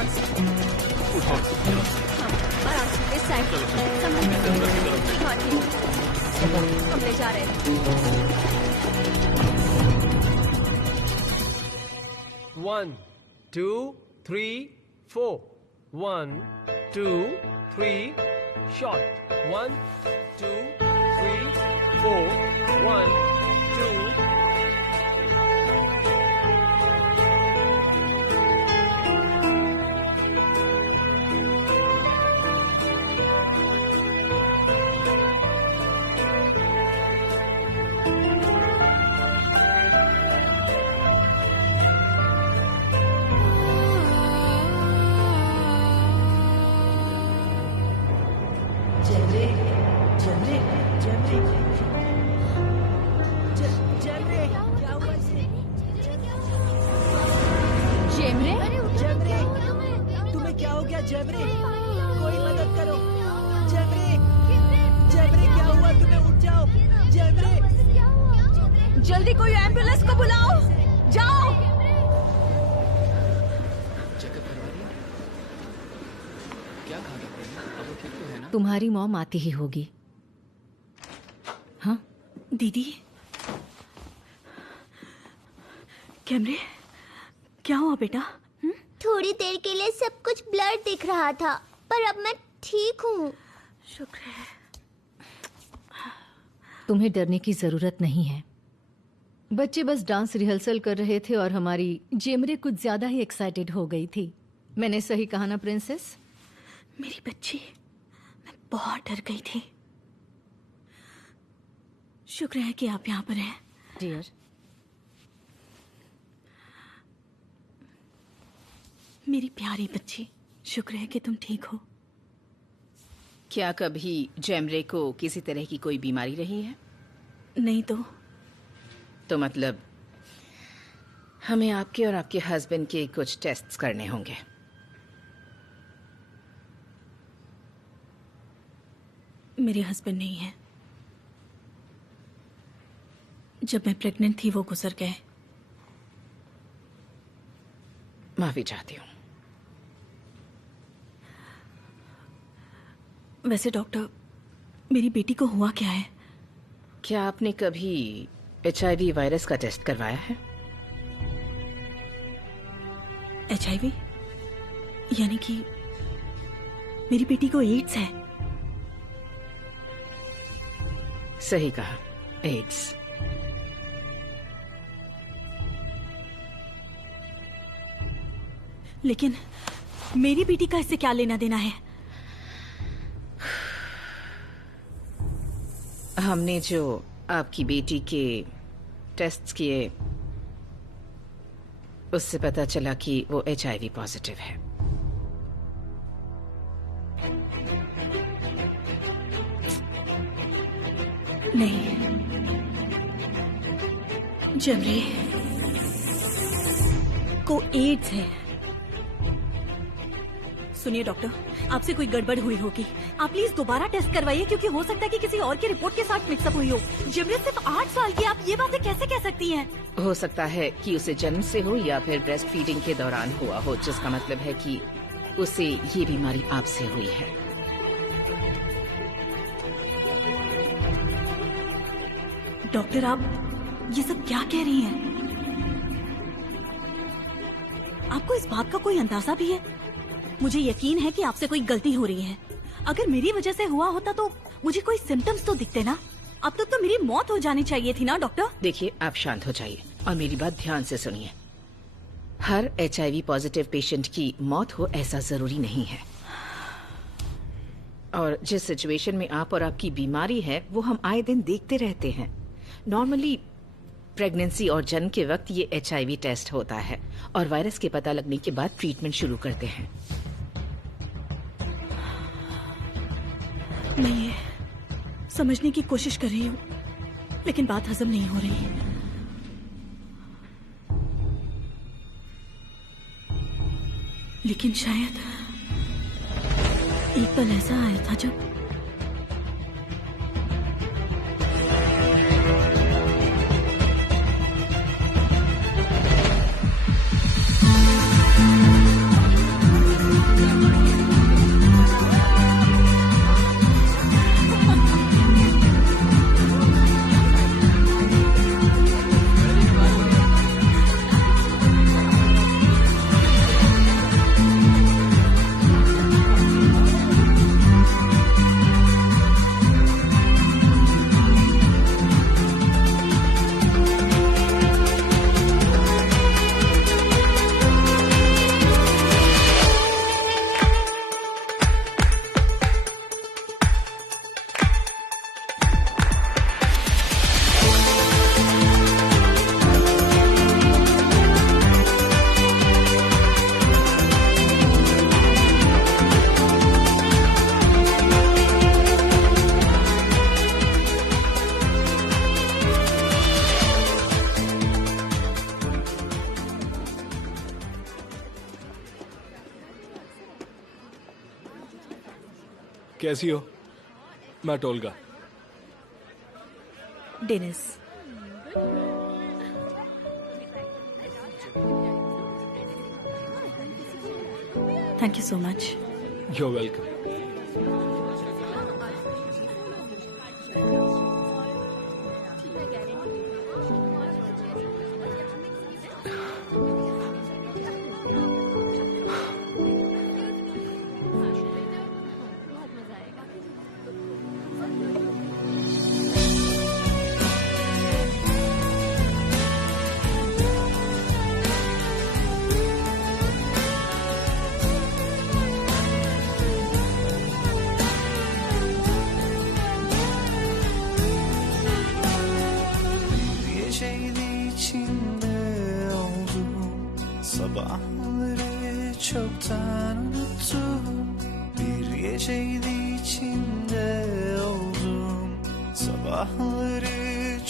आराम से। हाँ, आराम से इस साइड। हाँ ठीक है, हम ले जा रहे हैं। 1 2 3 4 1 2 3 shot 1 2 3 4 1 2 तुम्हें क्या हो गया जेमरे? कोई मदद करो जेमरे। जेमरे क्या हुआ तुम्हें? उठ जाओ जेमरे। जल्दी कोई एम्बुलेंस को बुलाओ, जाओ। चेकअप करवा दिया? क्या कहा डॉक्टर ने? अब वो ठीक तो है ना? तुम्हारी मॉम आती ही होगी। हाँ दीदी, कैमरे क्या हुआ बेटा? थोड़ी देर के लिए सब कुछ ब्लर दिख रहा था, पर अब मैं ठीक हूँ। शुक्र है। तुम्हें डरने की जरूरत नहीं है। बच्चे बस डांस रिहर्सल कर रहे थे और हमारी जेमरे कुछ ज्यादा ही एक्साइटेड हो गई थी। मैंने सही कहा ना प्रिंसेस? मेरी बच्ची, मैं बहुत डर गई थी। शुक्र है कि आप यहाँ पर हैं। डियर, मेरी प्यारी बच्ची, शुक्र है कि तुम ठीक हो। क्या कभी जेमरे को किसी तरह की कोई बीमारी रही है? नहीं तो मतलब हमें आपके और आपके हस्बैंड के कुछ टेस्ट्स करने होंगे। मेरे हस्बैंड नहीं है। जब मैं प्रेग्नेंट थी वो गुजर गए। माफी चाहती हूँ। वैसे डॉक्टर, मेरी बेटी को हुआ क्या है? क्या आपने कभी HIV वायरस का टेस्ट करवाया है? HIV? यानी कि मेरी बेटी को एड्स है? सही कहा, एड्स। लेकिन मेरी बेटी का इससे क्या लेना देना है? हमने जो आपकी बेटी के टेस्ट्स किए उससे पता चला कि वो HIV पॉजिटिव है। नहीं, जेमरे को एड्स है। सुनिए डॉक्टर, आपसे कोई गड़बड़ हुई होगी। आप प्लीज दोबारा टेस्ट करवाइए, क्योंकि हो सकता है कि किसी और की रिपोर्ट के साथ मिक्सअप हुई हो। जेमरे सिर्फ 8 साल की, आप ये बातें कैसे कह सकती हैं? हो सकता है कि उसे जन्म से हो या फिर ब्रेस्ट फीडिंग के दौरान हुआ हो, जिसका मतलब है कि उसे ये बीमारी आपसे हुई है। डॉक्टर, आप ये सब क्या कह रही हैं? आपको इस बात का कोई अंदाजा भी है? मुझे यकीन है कि आपसे कोई गलती हो रही है। अगर मेरी वजह से हुआ होता तो मुझे कोई सिम्टम्स तो दिखते ना। अब तक तो मेरी मौत हो जानी चाहिए थी ना डॉक्टर? देखिए, आप शांत हो जाइए और मेरी बात ध्यान से सुनिए। हर HIV पॉजिटिव पेशेंट की मौत हो ऐसा जरूरी नहीं है, और जिस सिचुएशन में आप और आपकी बीमारी है वो हम आए दिन देखते रहते हैं। नॉर्मली प्रेगनेंसी और जन्म के वक्त ये HIV टेस्ट होता है और वायरस के पता लगने के बाद ट्रीटमेंट शुरू करते हैं। मैं ये समझने की कोशिश कर रही हूँ, लेकिन बात हजम नहीं हो रही। लेकिन शायद एक पल ऐसा आया था जब कैसी हो? मैं Tolga. Denis, thank you so much. You are welcome. Sabahları çoktan unuttum. Bir geceydi içinde oldum. Sabahları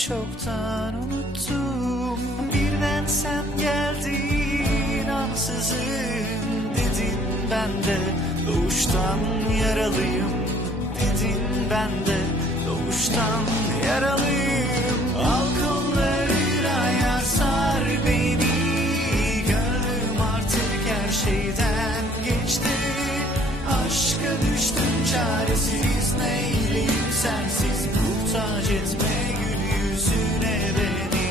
çoktan unuttum. Birden sen geldin ansızın. Dedin ben de doğuştan yaralıyım. Dedin ben de doğuştan yaralıyım. Al kollarına yar sar beni. Şeyden geçti, aşka düştüm çaresiz, neyleyim sensiz, muhtaç etme gül yüzüne beni.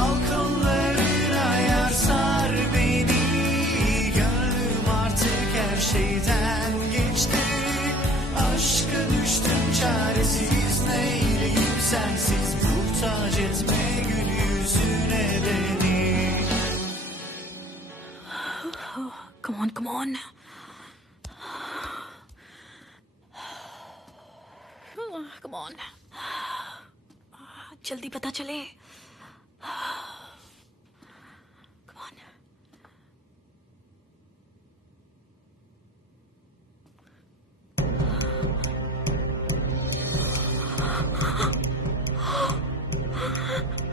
Al kollarına yar sar beni, gönlüm artık her şeyden geçti, aşka düştüm çaresiz, neyleyim sensiz, muhtaç etme gül yüzüne beni. Come on, come on. Come on. जल्दी पता चले. Come on.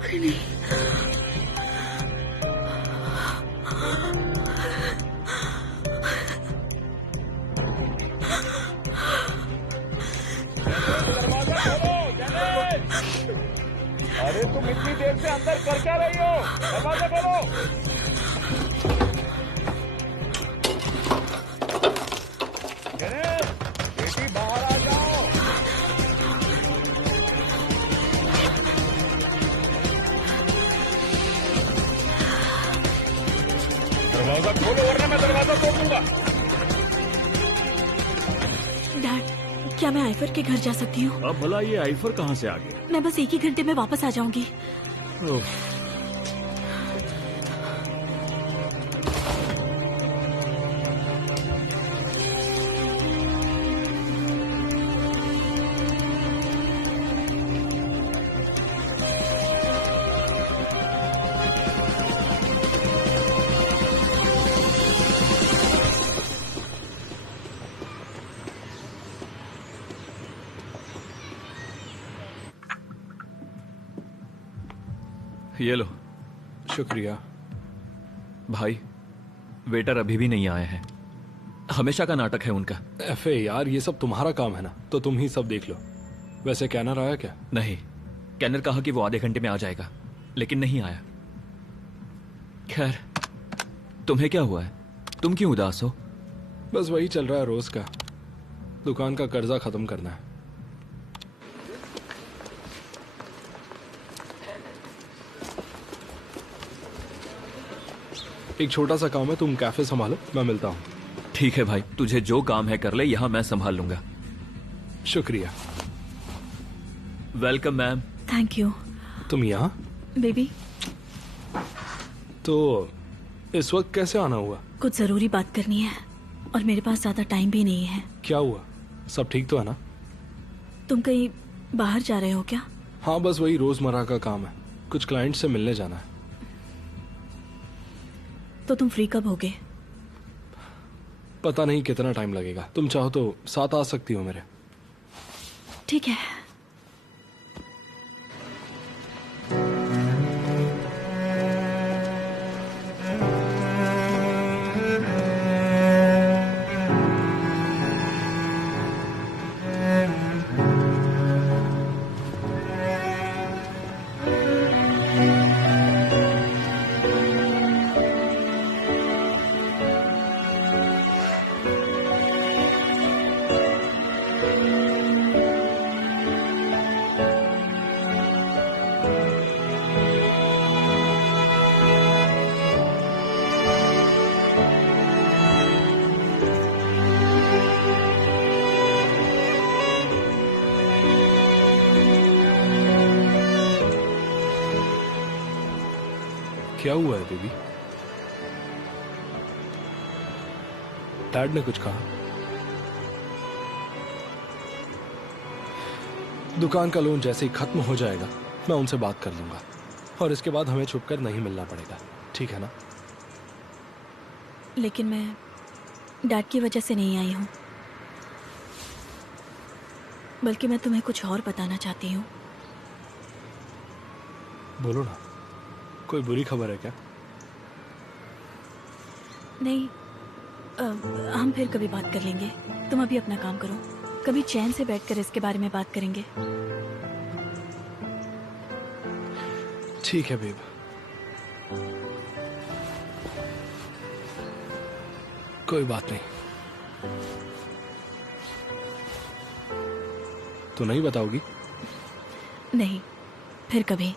अरे नहीं. अरे तुम इतनी देर से अंदर कर क्या रही हो? दरवाजा खोलो। बेटी बाहर आ जाओ। दरवाजा खोलो वरना मैं दरवाजा तोड़ दूंगा। डैड, क्या मैं आइफर के घर जा सकती हूँ? अब भला ये आइफर कहाँ से आ गया? मैं बस 1 ही घंटे में वापस आ जाऊंगी। ये लो। शुक्रिया। भाई, वेटर अभी भी नहीं आए हैं। हमेशा का नाटक है उनका। एफए यार, ये सब तुम्हारा काम है ना, तो तुम ही सब देख लो। वैसे कैनर आया क्या? नहीं, कैनर कहा कि वो आधे घंटे में आ जाएगा, लेकिन नहीं आया। खैर, तुम्हें क्या हुआ है? तुम क्यों उदास हो? बस वही चल रहा है रोज का। दुकान का कर्जा खत्म करना है। एक छोटा सा काम है, तुम कैफे संभालो, मैं मिलता हूँ। ठीक है भाई, तुझे जो काम है कर ले, यहाँ मैं संभाल लूंगा। शुक्रिया। Welcome ma'am. Thank you. तुम यहाँ? बेबी, तो इस वक्त कैसे आना हुआ? कुछ जरूरी बात करनी है और मेरे पास ज्यादा टाइम भी नहीं है। क्या हुआ? सब ठीक तो है ना? तुम कहीं बाहर जा रहे हो क्या? हाँ, बस वही रोजमर्रा का काम है। कुछ क्लाइंट से मिलने जाना है। तो तुम फ्री कब होगे? पता नहीं कितना टाइम लगेगा। तुम चाहो तो साथ आ सकती हो मेरे। ठीक है। क्या हुआ है बेबी? डैड ने कुछ कहा? दुकान का लोन जैसे ही खत्म हो जाएगा मैं उनसे बात कर लूंगा और इसके बाद हमें छुपकर नहीं मिलना पड़ेगा, ठीक है ना? लेकिन मैं डैड की वजह से नहीं आई हूँ, बल्कि मैं तुम्हें कुछ और बताना चाहती हूँ। बोलो ना, कोई बुरी खबर है क्या? नहीं, हम फिर कभी बात कर लेंगे। तुम अभी अपना काम करो, कभी चैन से बैठकर इसके बारे में बात करेंगे। ठीक है बेब। कोई बात नहीं। तो नहीं बताओगी? नहीं, फिर कभी।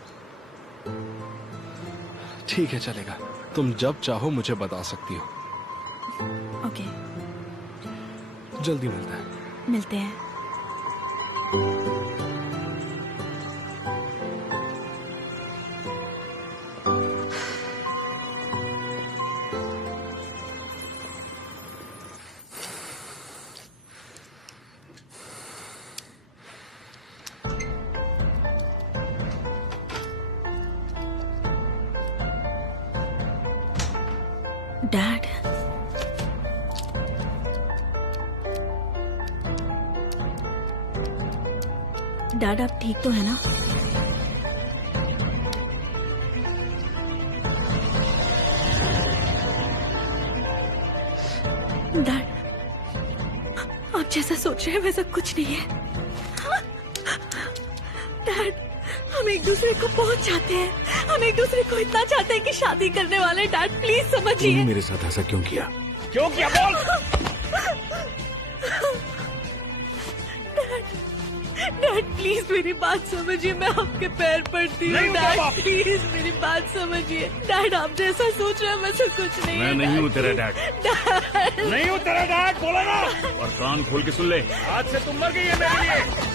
ठीक है, चलेगा। तुम जब चाहो मुझे बता सकती हो। ओके, जल्दी मिलता है। मिलते हैं। डैड, डैड आप ठीक तो है ना? डैड, आप जैसा सोच रहे हैं वैसा कुछ नहीं है। डैड, हम एक दूसरे को बहुत चाहते हैं, हम एक दूसरे को इतना चाहते हैं कि शादी करने वाले। डैड प्लीज समझिए। तुमने मेरे साथ ऐसा क्यों किया? क्यों किया बोल? डैड प्लीज मेरी बात समझिए, मैं आपके पैर पड़ती हूँ। डैड प्लीज मेरी बात समझिए। डैड आप जैसा सोच रहे हैं वैसा कुछ नहीं है। मैं नहीं हूँ तेरा डैड। डैड नहीं हूँ तेरा डैड, बोला ना। और कान खोल के सुन ले, आज से तुम मर गई है मेरे लिए।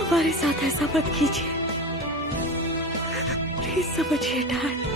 हमारे साथ ऐसा मत कीजिए, प्लीज समझिए dad.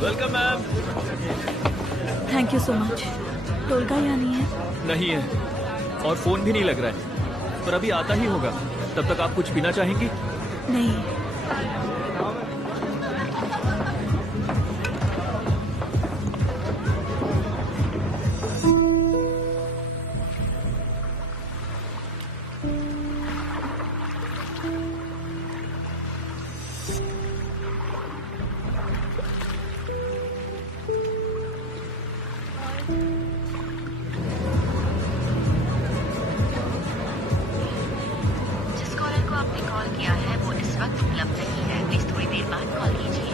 Welcome ma'am. Thank you so much. Tolga यहाँ नहीं है? नहीं है और फोन भी नहीं लग रहा है, पर अभी आता ही होगा। तब तक आप कुछ पीना चाहेंगी? नहीं। जिस कॉलर को आपने कॉल किया है वो इस वक्त उपलब्ध नहीं है। प्लीज थोड़ी देर बाद कॉल कीजिए।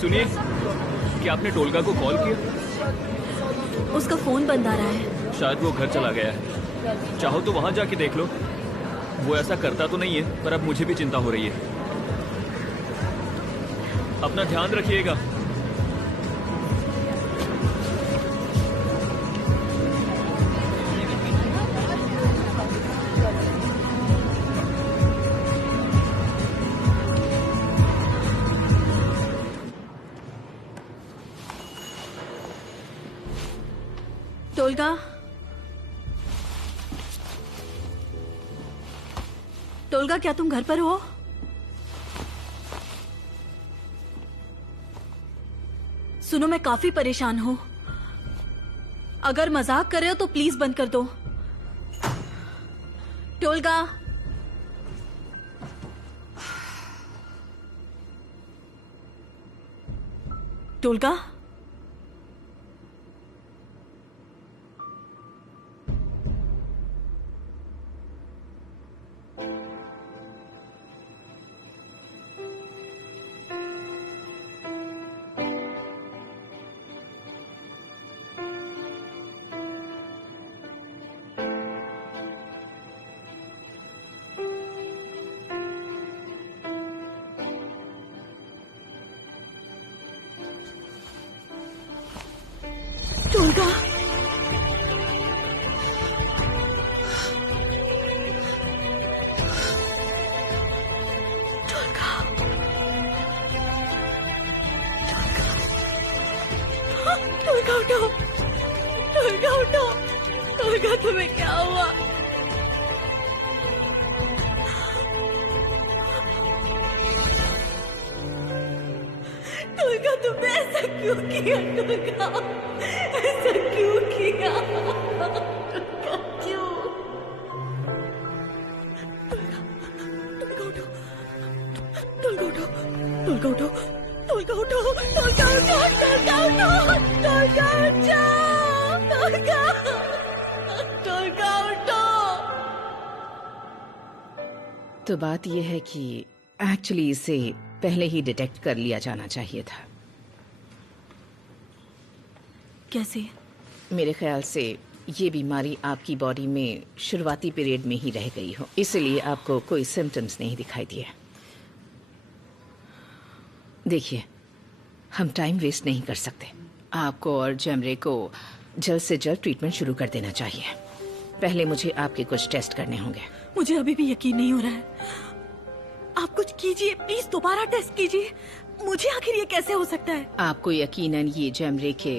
सुनिए, क्या आपने टोलगा को कॉल किया? उसका फोन बंद आ रहा है। शायद वो घर चला गया है। चाहो तो वहां जाके देख लो। वो ऐसा करता तो नहीं है, पर अब मुझे भी चिंता हो रही है। अपना ध्यान रखिएगा। टोलगा, टोलगा, क्या तुम घर पर हो? सुनो, मैं काफी परेशान हूं। अगर मजाक कर रहे हो तो प्लीज बंद कर दो। टोलगा, टोलगा, टोलगा, टोलगा, उठो, टोलगा, उठो, टोलगा, तुम्हें क्या हुआ? टोलगा, तुमने ऐसा क्यों किया? टोलगा, ऐसा क्यों किया? टोलगा, क्यों? टोलगा, उठो, टोलगा, उठो, टोलगा, उठो, टोलगा, उठो, टोलगा, उठो, टोलगा, उठो, टोलगा, उठो, टोलगा, टोलगा, उठो। तो बात यह है कि एक्चुअली इसे पहले ही डिटेक्ट कर लिया जाना चाहिए था। कैसे? मेरे ख्याल से ये बीमारी आपकी बॉडी में शुरुआती पीरियड में ही रह गई हो, इसलिए आपको कोई सिम्टम्स नहीं दिखाई दिए। देखिए, हम टाइम वेस्ट नहीं कर सकते। आपको और जैमरे को जल्द से जल्द ट्रीटमेंट शुरू कर देना चाहिए। पहले मुझे आपके कुछ टेस्ट करने होंगे। मुझे अभी भी यकीन नहीं हो रहा है। आप कुछ कीजिए, प्लीज दोबारा टेस्ट कीजिए। मुझे आखिर ये कैसे हो सकता है? आपको यकीनन ये जैमरे के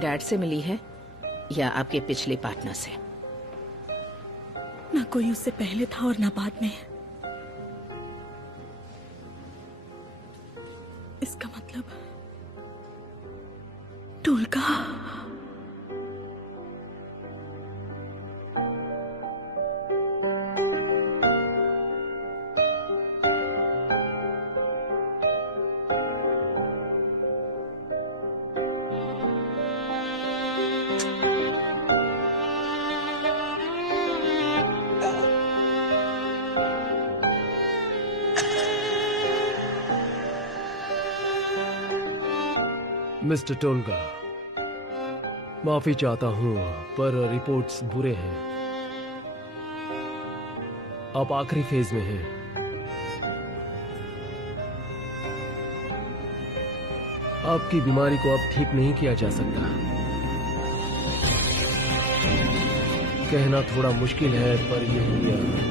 डैड से मिली है या आपके पिछले पार्टनर से? ना कोई उससे पहले था और ना बाद में। इसका मतलब टोलगा। मिस्टर टोलगा, माफी चाहता हूं, पर रिपोर्ट्स बुरे हैं। आप आखिरी फेज में हैं। आपकी बीमारी को अब ठीक नहीं किया जा सकता। कहना थोड़ा मुश्किल है, पर यही है।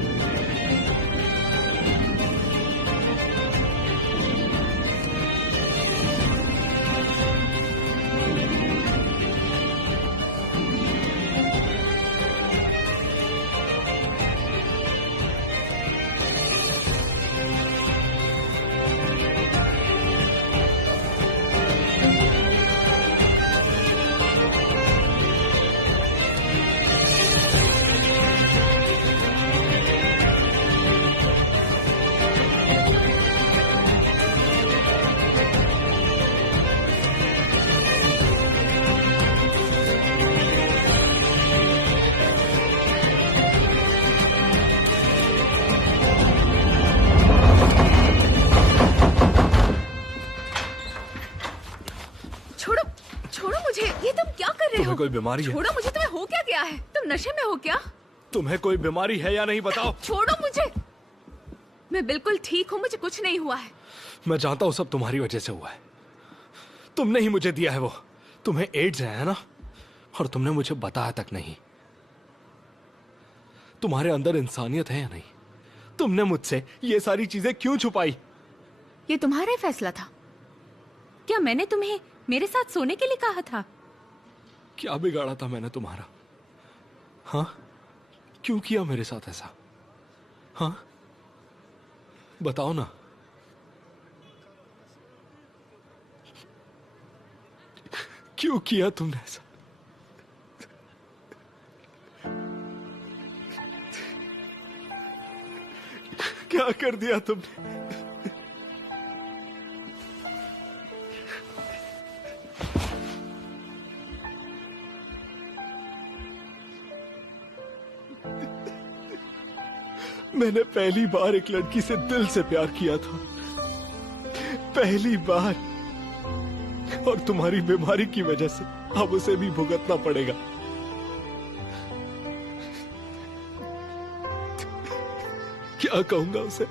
कोई बीमारी है? छोड़ो मुझे, तुम्हें हो क्या गया है? तुम नशे में हो क्या? तुम्हें कोई बीमारी है या नहीं बताओ। छोड़ो मुझे, मैं बिल्कुल ठीक हूँ, मुझे कुछ नहीं हुआ है। मैं जानता हूँ सब तुम्हारी वजह से हुआ है। तुमने ही मुझे दिया है वो। तुम्हें एड्स है ना? और तुमने मुझे बताया तक नहीं। तुम्हारे अंदर इंसानियत है या नहीं? तुमने मुझसे ये सारी चीजें क्यों छुपाई? ये तुम्हारा ही फैसला था। क्या मैंने तुम्हें मेरे साथ सोने के लिए कहा था? क्या बिगाड़ा था मैंने तुम्हारा? हाँ, क्यों किया मेरे साथ ऐसा? हाँ, बताओ ना। क्यों किया तुमने ऐसा? क्या कर दिया तुमने? मैंने पहली बार एक लड़की से दिल से प्यार किया था, पहली बार, और तुम्हारी बीमारी की वजह से अब उसे भी भुगतना पड़ेगा। क्या कहूंगा उसे?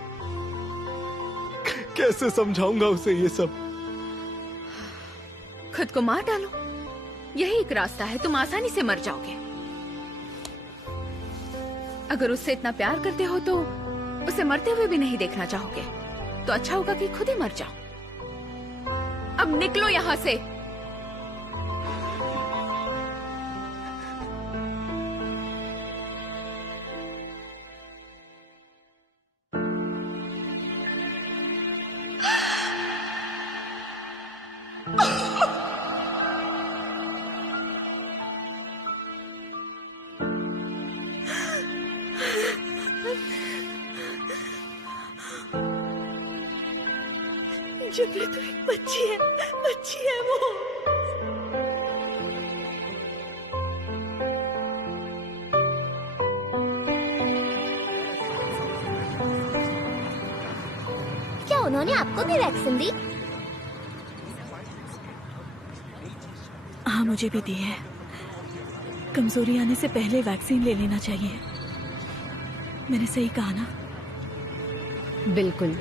कैसे समझाऊंगा उसे ये सब? खुद को मार डालो, यही एक रास्ता है, तुम आसानी से मर जाओगे। अगर उससे इतना प्यार करते हो तो उसे मरते हुए भी नहीं देखना चाहोगे, तो अच्छा होगा कि खुद ही मर जाओ। अब निकलो यहाँ से। जबरे तो एक बच्ची है वो। क्या उन्होंने आपको भी वैक्सीन दी? हाँ, मुझे भी दी है। कमजोरी आने से पहले वैक्सीन ले लेना चाहिए। मैंने सही कहा ना? बिल्कुल।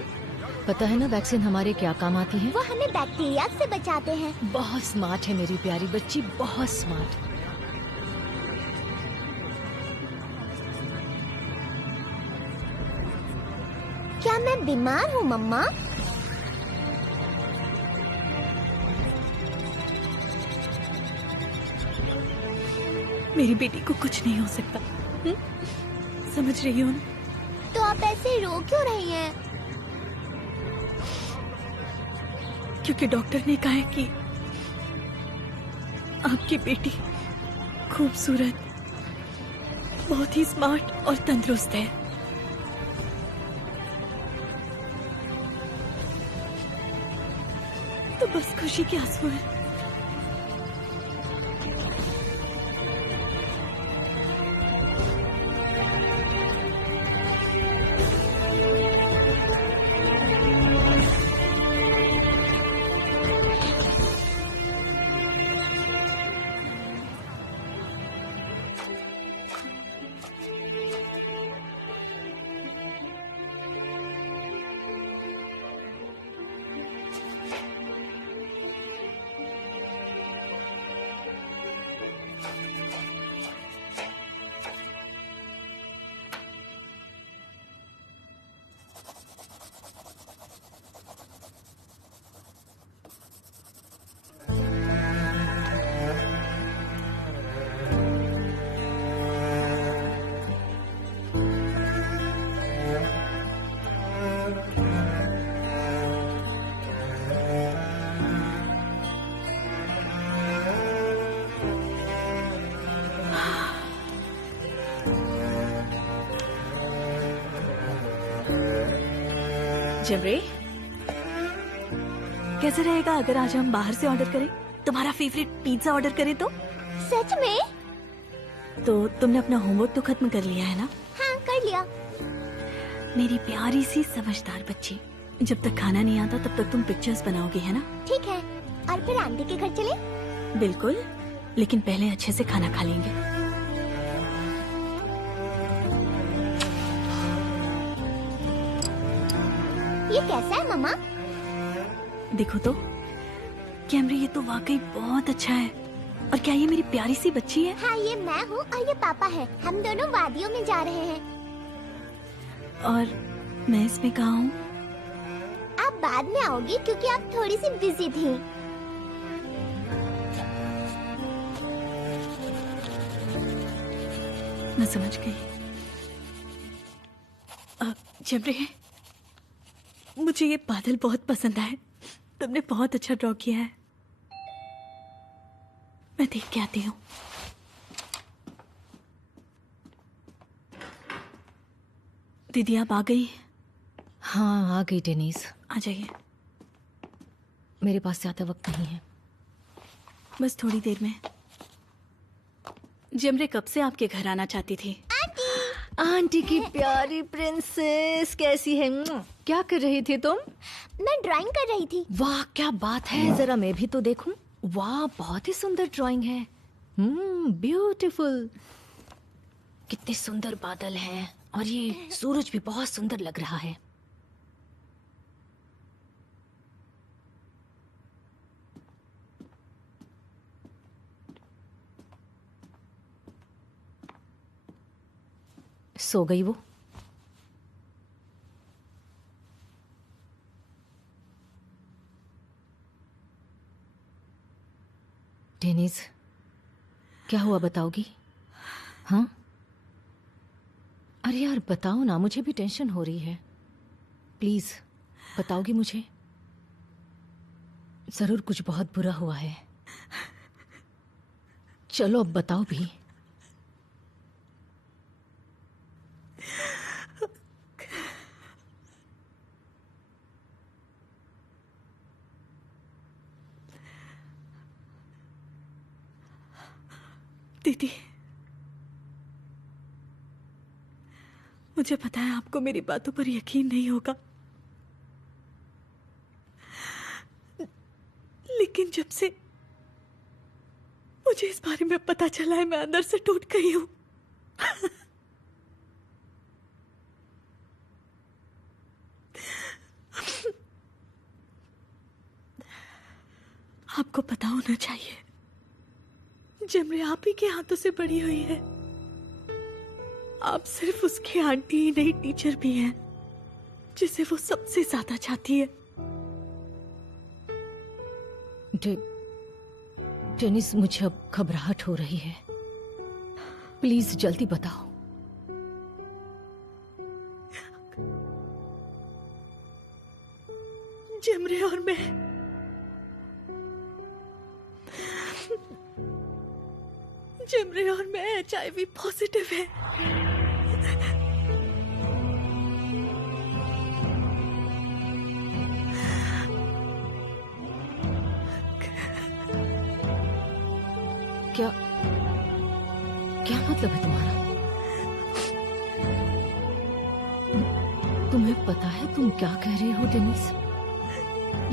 पता है ना वैक्सीन हमारे क्या काम आती है? वो हमें बैक्टीरिया से बचाते हैं। बहुत स्मार्ट है मेरी प्यारी बच्ची, बहुत स्मार्ट। क्या मैं बीमार हूँ मम्मा? मेरी बेटी को कुछ नहीं हो सकता। समझ रही हो ना? तो आप ऐसे रो क्यों रही हैं? क्योंकि डॉक्टर ने कहा है कि आपकी बेटी खूबसूरत, बहुत ही स्मार्ट और तंदुरुस्त है। तो बस खुशी के आंसू है। जबरे, कैसे रहेगा अगर आज हम बाहर से ऑर्डर करें? तुम्हारा फेवरेट पिज्जा ऑर्डर करें तो? सच में? तो तुमने अपना होमवर्क तो खत्म कर लिया है ना? हाँ, कर लिया। मेरी प्यारी सी समझदार बच्ची, जब तक खाना नहीं आता तब तक तुम पिक्चर्स बनाओगे, है ना? ठीक है। और फिर आंटी के घर चले? बिल्कुल। लेकिन पहले अच्छे से खाना खा लेंगे। ये कैसा है मम्मा? देखो तो कैमरे, ये तो वाकई बहुत अच्छा है। और क्या ये मेरी प्यारी सी बच्ची है? हाँ, ये मैं हूँ और ये पापा है। हम दोनों वादियों में जा रहे हैं। और मैं इसमें कहाँ हूँ? आप बाद में आओगी क्योंकि आप थोड़ी सी बिजी थी। मैं समझ गई। जबरे, मुझे ये बादल बहुत पसंद आए। तुमने बहुत अच्छा ड्रॉ किया है। मैं देख के आती हूँ। दीदी आप आ गई? हाँ आ गई डेनिस। आ जाइए। मेरे पास ज्यादा वक्त नहीं है। बस थोड़ी देर में। जमरे कब से आपके घर आना चाहती थी। आंटी की प्यारी प्रिंसेस कैसी है? क्या कर रही थी तुम? मैं ड्राइंग कर रही थी। वाह क्या बात है, जरा मैं भी तो देखूं। वाह बहुत ही सुंदर ड्राइंग है। ब्यूटीफुल। कितने सुंदर बादल हैं और ये सूरज भी बहुत सुंदर लग रहा है। सो गई वो? डेनिस क्या हुआ बताओगी? हाँ अरे यार बताओ ना, मुझे भी टेंशन हो रही है। प्लीज बताओगी मुझे? जरूर कुछ बहुत बुरा हुआ है। चलो अब बताओ भी। दीदी, मुझे पता है आपको मेरी बातों पर यकीन नहीं होगा, लेकिन जब से मुझे इस बारे में पता चला है मैं अंदर से टूट गई हूं। आपको पता होना चाहिए जमरे आप ही के हाथों से बड़ी हुई है। आप सिर्फ उसकी आंटी ही नहीं, टीचर भी हैं, जिसे वो सबसे ज्यादा चाहती है। डेनिस मुझे अब घबराहट हो रही है। प्लीज जल्दी बताओ। जमरे और मैं HIV पॉजिटिव है। क्या क्या मतलब है तुम्हारा? तुम्हें पता है तुम क्या कह रही हो डेनिस?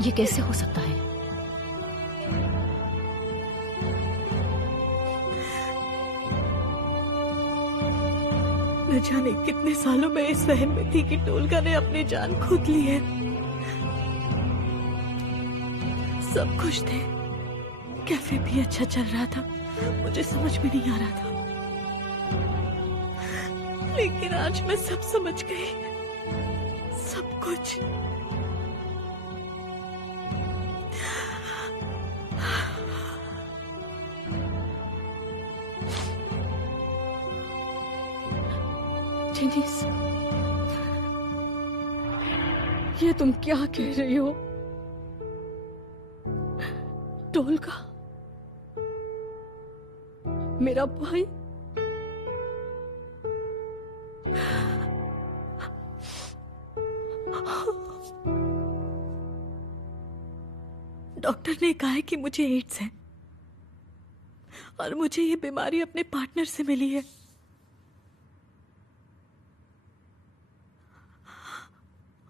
ये कैसे हो सकता है? न जाने कितने सालों में इस वहम में थी कि टोलगा ने अपनी जान खुद ली है। सब खुश थे, कैफे भी अच्छा चल रहा था, मुझे समझ में नहीं आ रहा था, लेकिन आज मैं सब समझ गई, सब कुछ। डेनिस, ये तुम क्या कह रही हो? टोलगा मेरा भाई? डॉक्टर ने कहा है कि मुझे एड्स है और मुझे ये बीमारी अपने पार्टनर से मिली है।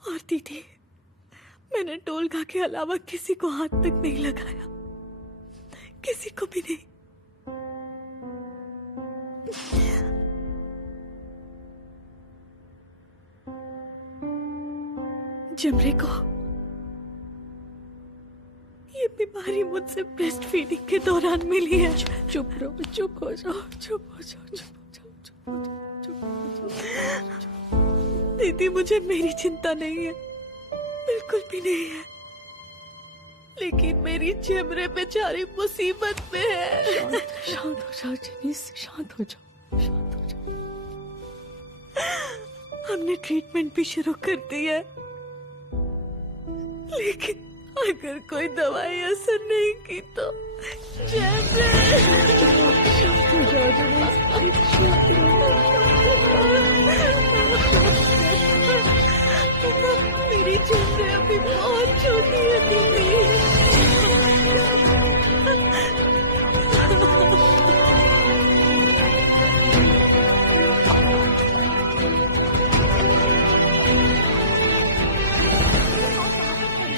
और दीदी, मैंने टोलगा के अलावा किसी को हाथ तक नहीं लगाया, किसी को भी नहीं। जमरे को ये बीमारी मुझसे ब्रेस्ट फीडिंग के दौरान मिली है। चुप रहो, चुप हो जाओ, चुप हो जाओ, चुप हो जाओ। दीदी, मुझे मेरी चिंता नहीं है, बिल्कुल भी नहीं है, लेकिन मेरी जमरे बेचारी मुसीबत में है। शांत हो जाओ जेनिस, शांत हो जाओ, शांत हो जाओ। हमने ट्रीटमेंट भी शुरू कर दी है, लेकिन अगर कोई दवाई असर नहीं की तो मेरी जमरे अभी बहुत छोटी है दीदी।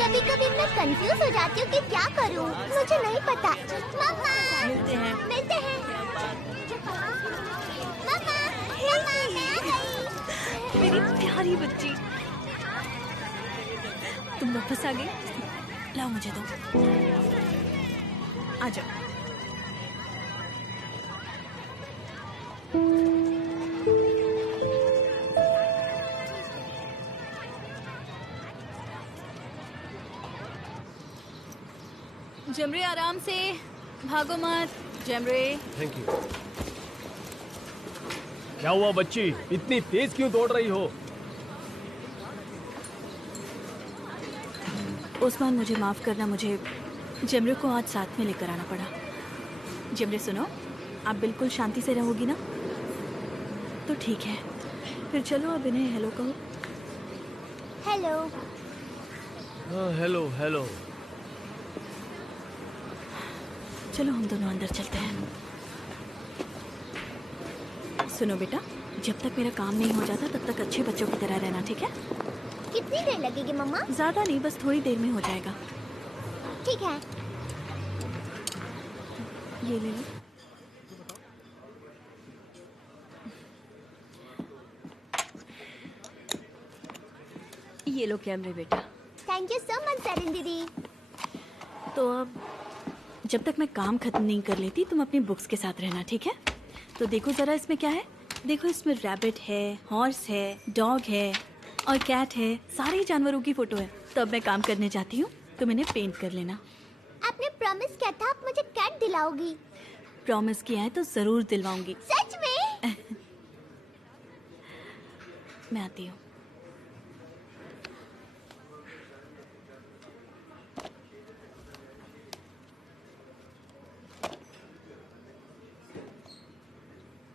कभी कभी मैं कंफ्यूज हो जाती हूँ कि क्या करूँ, मुझे नहीं पता। मम्मा, मिलते हैं। मम्मा, मैं आ गई। मेरी प्यारी बच्ची, तुम वापस आ गई। लाओ मुझे दो, आ जाओ। जमरे आराम से, भागो मत। जमरे, थैंक यू। क्या हुआ बच्ची, इतनी तेज क्यों दौड़ रही हो? उस्मान, मुझे माफ करना, मुझे जमरे को आज साथ में लेकर आना पड़ा। जमरे सुनो, आप बिल्कुल शांति से रहोगी ना? तो ठीक है, फिर चलो अब इन्हें हेलो कहो। हेलो। हाँ, हेलो हेलो। चलो हम दोनों अंदर चलते हैं। सुनो बेटा, जब तक मेरा काम नहीं हो जाता तब तक अच्छे बच्चों की तरह रहना, ठीक है? कितनी देर लगेगी मम्मा? ज्यादा नहीं, बस थोड़ी देर में हो जाएगा। ठीक है। ये ले लो। ये लो कैमरे बेटा। थैंक यू सो मच सरिन दीदी। तो अब जब तक मैं काम खत्म नहीं कर लेती तुम अपनी बुक्स के साथ रहना, ठीक है? तो देखो जरा इसमें क्या है। देखो इसमें रैबिट है, हॉर्स है, डॉग है और कैट है, सारे जानवरों की फोटो है। तो अब मैं काम करने जाती हूँ, तुम इन्हें पेंट कर लेना। आपने प्रॉमिस किया था आप मुझे कैट दिलाओगी। प्रॉमिस किया है तो जरूर दिलवाऊंगी। सच में? मैं आती हूँ।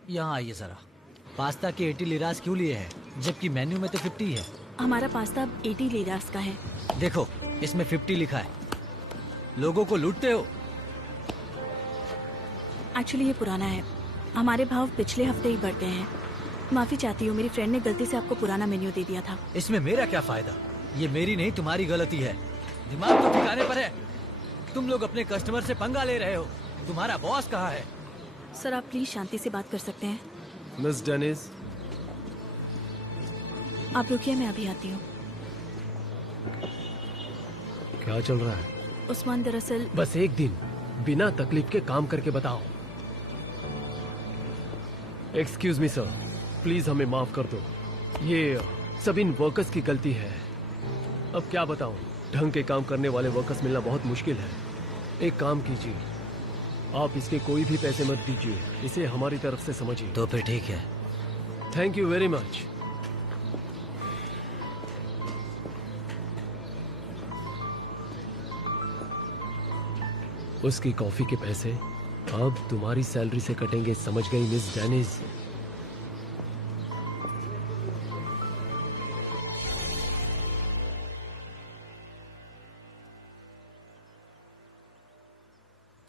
यहाँ आइए जरा। पास्ता के 80 लिरास क्यों लिए हैं, जबकि मेन्यू में तो 50 है। हमारा पास्ता अब 80 लिरास का है। देखो इसमें 50 लिखा है। लोगों को लूटते हो। एक्चुअली ये पुराना है, हमारे भाव पिछले हफ्ते ही बढ़ते हैं। माफी चाहती हूँ, मेरी फ्रेंड ने गलती से आपको पुराना मेन्यू दे दिया था। इसमें मेरा क्या फायदा? ये मेरी नहीं तुम्हारी गलती है। दिमाग तो ठिकाने पर है। तुम लोग अपने कस्टमर से पंगा ले रहे हो। तुम्हारा बॉस कहाँ है? सर आप प्लीज शांति से बात कर सकते हैं? मिस डेनिस, आप रुकिए, मैं अभी आती हूँ। क्या चल रहा है? उस्मान दरअसल बस एक दिन बिना तकलीफ के काम करके बताओ। एक्सक्यूज मी सर, प्लीज हमें माफ कर दो। ये सब इन वर्कर्स की गलती है। अब क्या बताऊं, ढंग के काम करने वाले वर्कर्स मिलना बहुत मुश्किल है। एक काम कीजिए, आप इसके कोई भी पैसे मत दीजिए, इसे हमारी तरफ से समझिए। तो फिर ठीक है। Thank you very much. उसकी कॉफी के पैसे अब तुम्हारी सैलरी से कटेंगे, समझ गई मिस डेनिस?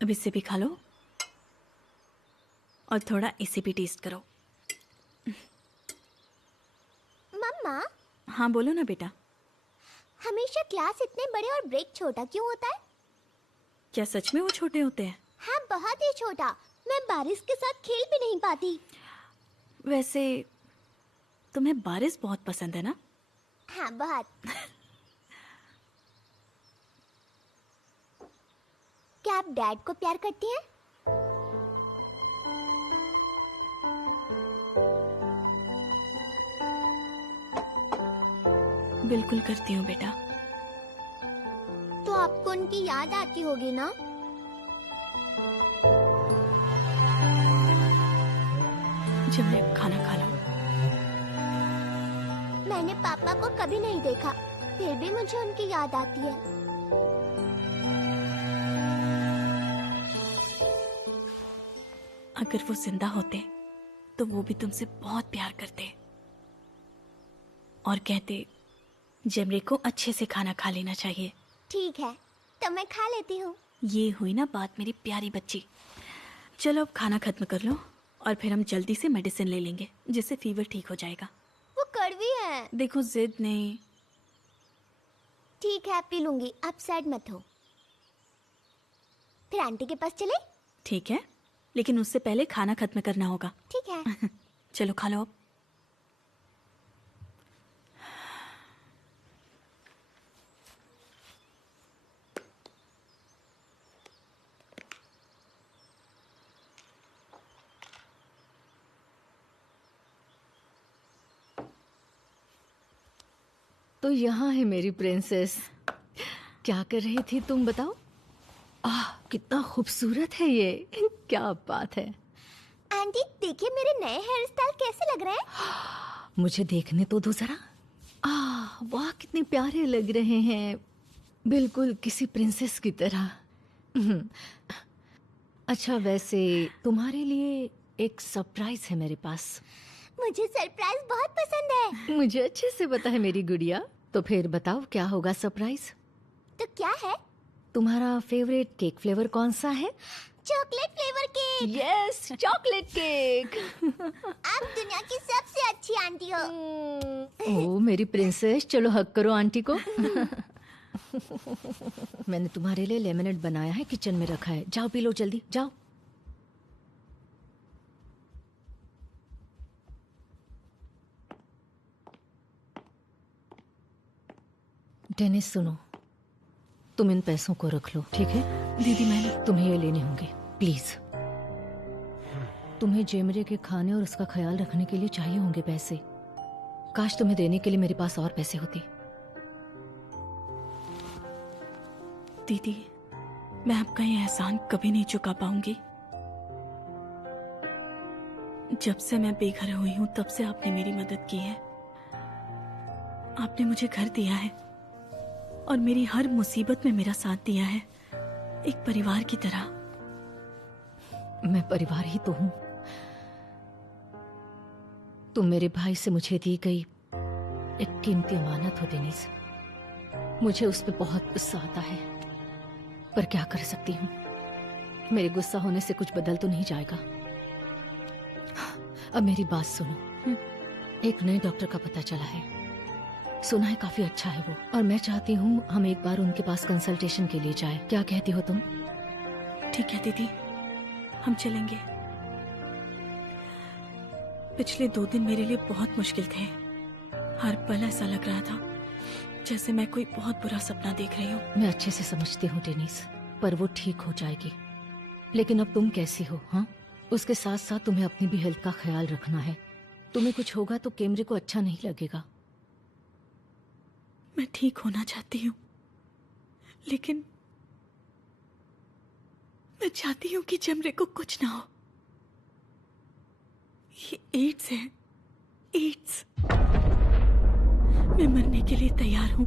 अब इससे भी खा लो और थोड़ा इसे भी टेस्ट करो। मम्मा, हाँ बोलो ना बेटा। हमेशा क्लास इतने बड़े और ब्रेक छोटा क्यों होता है? क्या सच में वो छोटे होते हैं? हाँ, बहुत ही छोटा। मैं बारिश के साथ खेल भी नहीं पाती। वैसे तुम्हें बारिश बहुत पसंद है ना? हाँ, बहुत। क्या आप डैड को प्यार करती हैं? बिल्कुल करती हूँ बेटा। तो आपको उनकी याद आती होगी ना? जमरे, खाना खा लो। मैंने पापा को कभी नहीं देखा, फिर भी मुझे उनकी याद आती है। अगर वो जिंदा होते तो वो भी तुमसे बहुत प्यार करते और कहते जमरे को अच्छे से खाना खा लेना चाहिए। ठीक है, तो मैं खा लेती हूँ। ये हुई ना बात मेरी प्यारी बच्ची। चलो अब खाना खत्म कर लो और फिर हम जल्दी से मेडिसिन ले लेंगे जिससे फीवर ठीक हो जाएगा। वो कड़वी है। देखो जिद नहीं। ठीक है, पी लूंगी, आप सैड मत हो। फिर आंटी के पास चले? ठीक है, लेकिन उससे पहले खाना खत्म करना होगा। ठीक है। चलो खा लो अब। तो यहाँ है मेरी प्रिंसेस। क्या कर रही थी तुम बताओ? कितना खूबसूरत है ये। क्या बात है। आंटी देखिए मेरे नए हेयर स्टाइल कैसे लग रहे हैं। मुझे देखने तो दो जरा। वाह कितने प्यारे लग रहे हैं, बिल्कुल किसी प्रिंसेस की तरह। अच्छा वैसे तुम्हारे लिए एक सरप्राइज है मेरे पास। मुझे सरप्राइज बहुत पसंद है। मुझे अच्छे से पता है मेरी गुड़िया। तो फिर बताओ क्या होगा सरप्राइज? तो क्या है? तुम्हारा फेवरेट केक फ्लेवर कौन सा है? Chocolate flavour cake. Yes, chocolate cake. आप दुनिया की सबसे अच्छी आंटी हो। ओह मेरी प्रिंसेस, चलो हग करो आंटी को। मैंने तुम्हारे लिए लेमनेड बनाया है, किचन में रखा है, जाओ पी लो जल्दी, जाओ। डेनिस सुनो, तुम इन पैसों को रख लो, ठीक है? दीदी मैंने तुम्हें ये लेने होंगे प्लीज। तुम्हें जेमरे के खाने और उसका ख्याल रखने के लिए चाहिए होंगे पैसे। काश तुम्हें देने के लिए मेरे पास और पैसे होते। दीदी मैं आपका ये एहसान कभी नहीं चुका पाऊंगी। जब से मैं बेघर हुई हूं तब से आपने मेरी मदद की है। आपने मुझे घर दिया है और मेरी हर मुसीबत में मेरा साथ दिया है, एक परिवार की तरह। मैं परिवार ही तो हूं। तुम मेरे भाई से मुझे दी गई एक कीमती अमानत हो डेनिस। मुझे उस पर बहुत गुस्सा आता है, पर क्या कर सकती हूँ। मेरे गुस्सा होने से कुछ बदल तो नहीं जाएगा। अब मेरी बात सुनो। एक नए डॉक्टर का पता चला है, सुना है काफी अच्छा है वो, और मैं चाहती हूँ हम एक बार उनके पास कंसल्टेशन के लिए जाएं। क्या कहती हो तुम? ठीक है दीदी, हम चलेंगे। पिछले 2 दिन मेरे लिए बहुत मुश्किल थे। हर पल ऐसा लग रहा था जैसे मैं कोई बहुत बुरा सपना देख रही हूँ। मैं अच्छे से समझती हूँ डेनिस, पर वो ठीक हो जाएगी। लेकिन अब तुम कैसी हो? हाँ, उसके साथ साथ तुम्हें अपनी भी हेल्थ का ख्याल रखना है। तुम्हें कुछ होगा तो कैमरे को अच्छा नहीं लगेगा। मैं ठीक होना चाहती हूँ, लेकिन मैं चाहती हूँ कि जमरे को कुछ ना हो। ये एड्स है, एड्स। मैं मरने के लिए तैयार हूँ,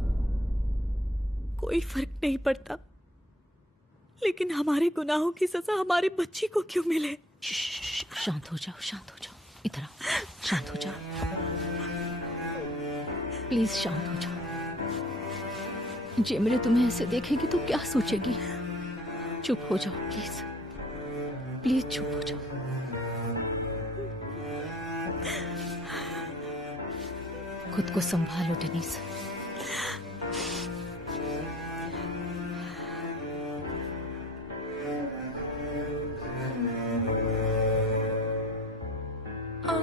कोई फर्क नहीं पड़ता, लेकिन हमारे गुनाहों की सजा हमारे बच्ची को क्यों मिले? शांत हो जाओ, शांत हो जाओ, इधर आओ, शांत हो जाओ, प्लीज शांत हो जाओ। जेमरे तुम्हें ऐसे देखेगी तो क्या सोचेगी? चुप हो जाओ प्लीज, प्लीज चुप हो जाओ। खुद को संभालो Dennis.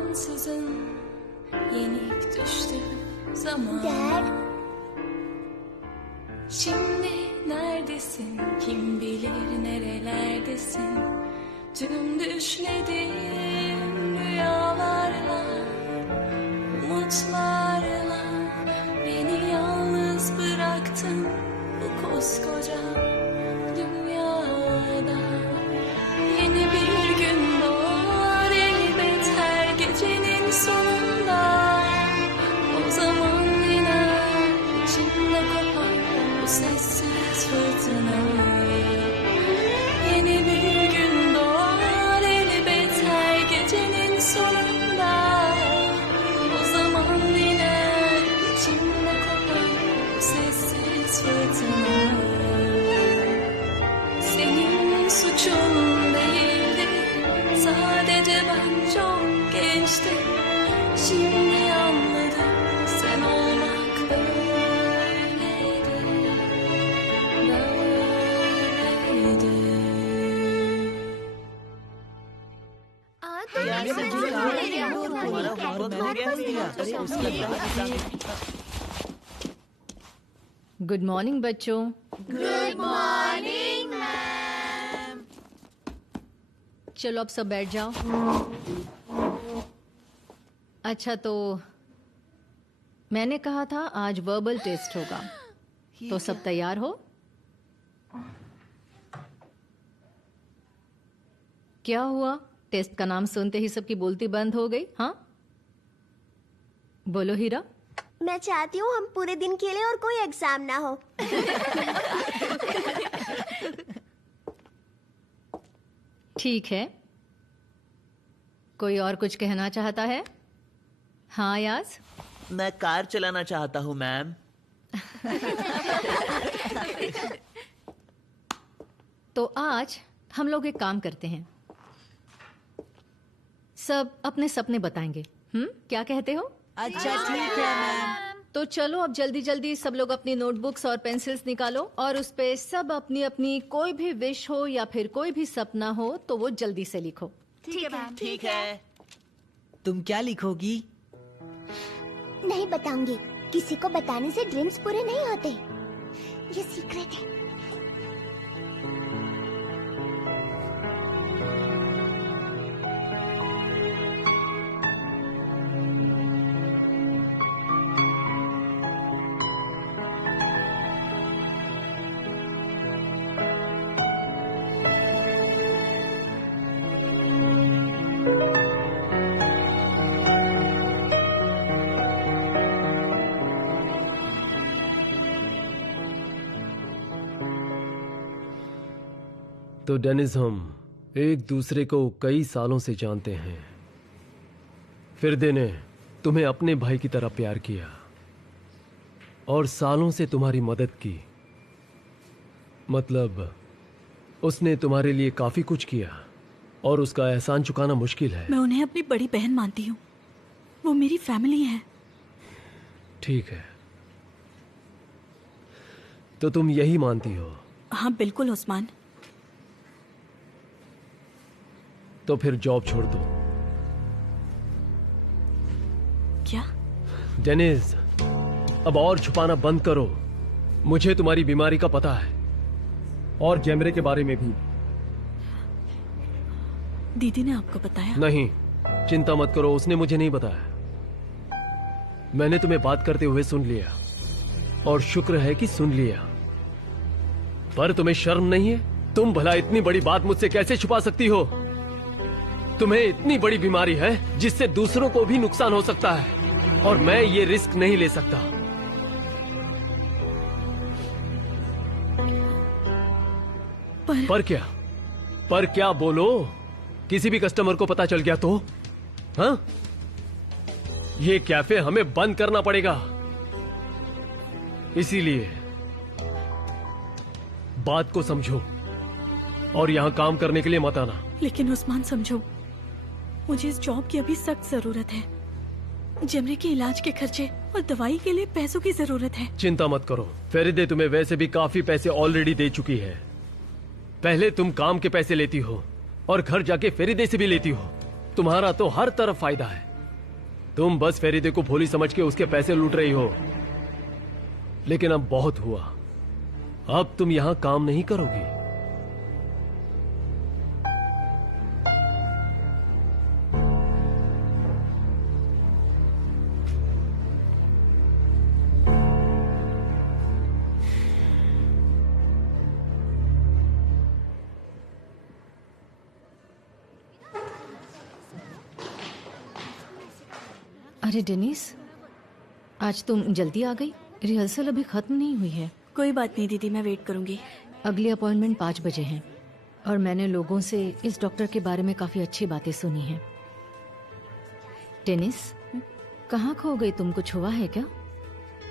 ansızın yenik düştü zaman. Dad. Şimdi neredesin? Kim bilir nerelerdesin? Tüm düşlediğim rüyalarla, umutlarla beni yalnız bıraktın bu koskoca dünyada. Yeni bir gün doğar elbet her gecenin sonunda. O zaman iner içimde kopar bu sessiz fırtına. Yeni bir gün doğar elbet her gecenin sonunda. O zaman iner içimde kopar bu sessiz fırtına. Senin suçun değildi, sadece ben çok gençtim. Şimdi anladım, sen olmak böyleydi, böyleydi. Good morning बच्चों। Good morning ma'am. चलो अब सब बैठ जाओ। अच्छा, तो मैंने कहा था आज वर्बल टेस्ट होगा, तो सब तैयार हो? क्या हुआ? टेस्ट का नाम सुनते ही सबकी बोलती बंद हो गई? हाँ, बोलो हीरा। मैं चाहती हूँ हम पूरे दिन खेलें और कोई एग्जाम ना हो। ठीक है, कोई और कुछ कहना चाहता है? हाँ याज। मैं कार चलाना चाहता हूँ मैम। तो आज हम लोग एक काम करते हैं, सब अपने सपने बताएंगे। क्या कहते हो? अच्छा ठीक है मैम। तो चलो अब जल्दी जल्दी सब लोग अपनी नोटबुक्स और पेंसिल्स निकालो और उस पे सब अपनी अपनी कोई भी विश हो या फिर कोई भी सपना हो तो वो जल्दी से लिखो। ठीक है मैम। ठीक है। तुम क्या लिखोगी? नहीं बताऊंगी, किसी को बताने से ड्रीम्स पूरे नहीं होते, ये सीक्रेट है। तो डेनिस, हम एक दूसरे को कई सालों से जानते हैं। फिरदे ने तुम्हें अपने भाई की तरह प्यार किया और सालों से तुम्हारी मदद की। मतलब उसने तुम्हारे लिए काफी कुछ किया और उसका एहसान चुकाना मुश्किल है। मैं उन्हें अपनी बड़ी बहन मानती हूँ, वो मेरी फैमिली है। ठीक है, तो तुम यही मानती हो? हाँ बिल्कुल उस्मान। तो फिर जॉब छोड़ दो। क्या? डेनिस, अब और छुपाना बंद करो। मुझे तुम्हारी बीमारी का पता है और जेमरे के बारे में भी। दीदी ने आपको बताया? नहीं, चिंता मत करो, उसने मुझे नहीं बताया। मैंने तुम्हें बात करते हुए सुन लिया और शुक्र है कि सुन लिया। पर तुम्हें शर्म नहीं है? तुम भला इतनी बड़ी बात मुझसे कैसे छुपा सकती हो? तुम्हें इतनी बड़ी बीमारी है जिससे दूसरों को भी नुकसान हो सकता है और मैं ये रिस्क नहीं ले सकता। पर क्या बोलो? किसी भी कस्टमर को पता चल गया तो? हाँ? ये कैफे हमें बंद करना पड़ेगा। इसीलिए बात को समझो और यहां काम करने के लिए मत आना। लेकिन उस्मान समझो, मुझे इस जॉब की अभी सख्त जरूरत है। जमरे के इलाज के खर्चे और दवाई के लिए पैसों की जरूरत है। चिंता मत करो, फेरिदे तुम्हें वैसे भी काफी पैसे ऑलरेडी दे चुकी है। पहले तुम काम के पैसे लेती हो और घर जाके फेरिदे से भी लेती हो। तुम्हारा तो हर तरफ फायदा है। तुम बस फेरिदे को भोली समझ के उसके पैसे लूट रही हो, लेकिन अब बहुत हुआ। अब तुम यहां काम नहीं करोगी। अरे डेनिस, आज तुम जल्दी आ गई। रिहर्सल अभी खत्म नहीं हुई है। कोई बात नहीं दीदी, मैं वेट करूंगी। अगली अपॉइंटमेंट 5 बजे है और मैंने लोगों से इस डॉक्टर के बारे में काफी अच्छी बातें सुनी हैं। डेनिस, कहाँ खो गई तुम? कुछ हुआ है क्या?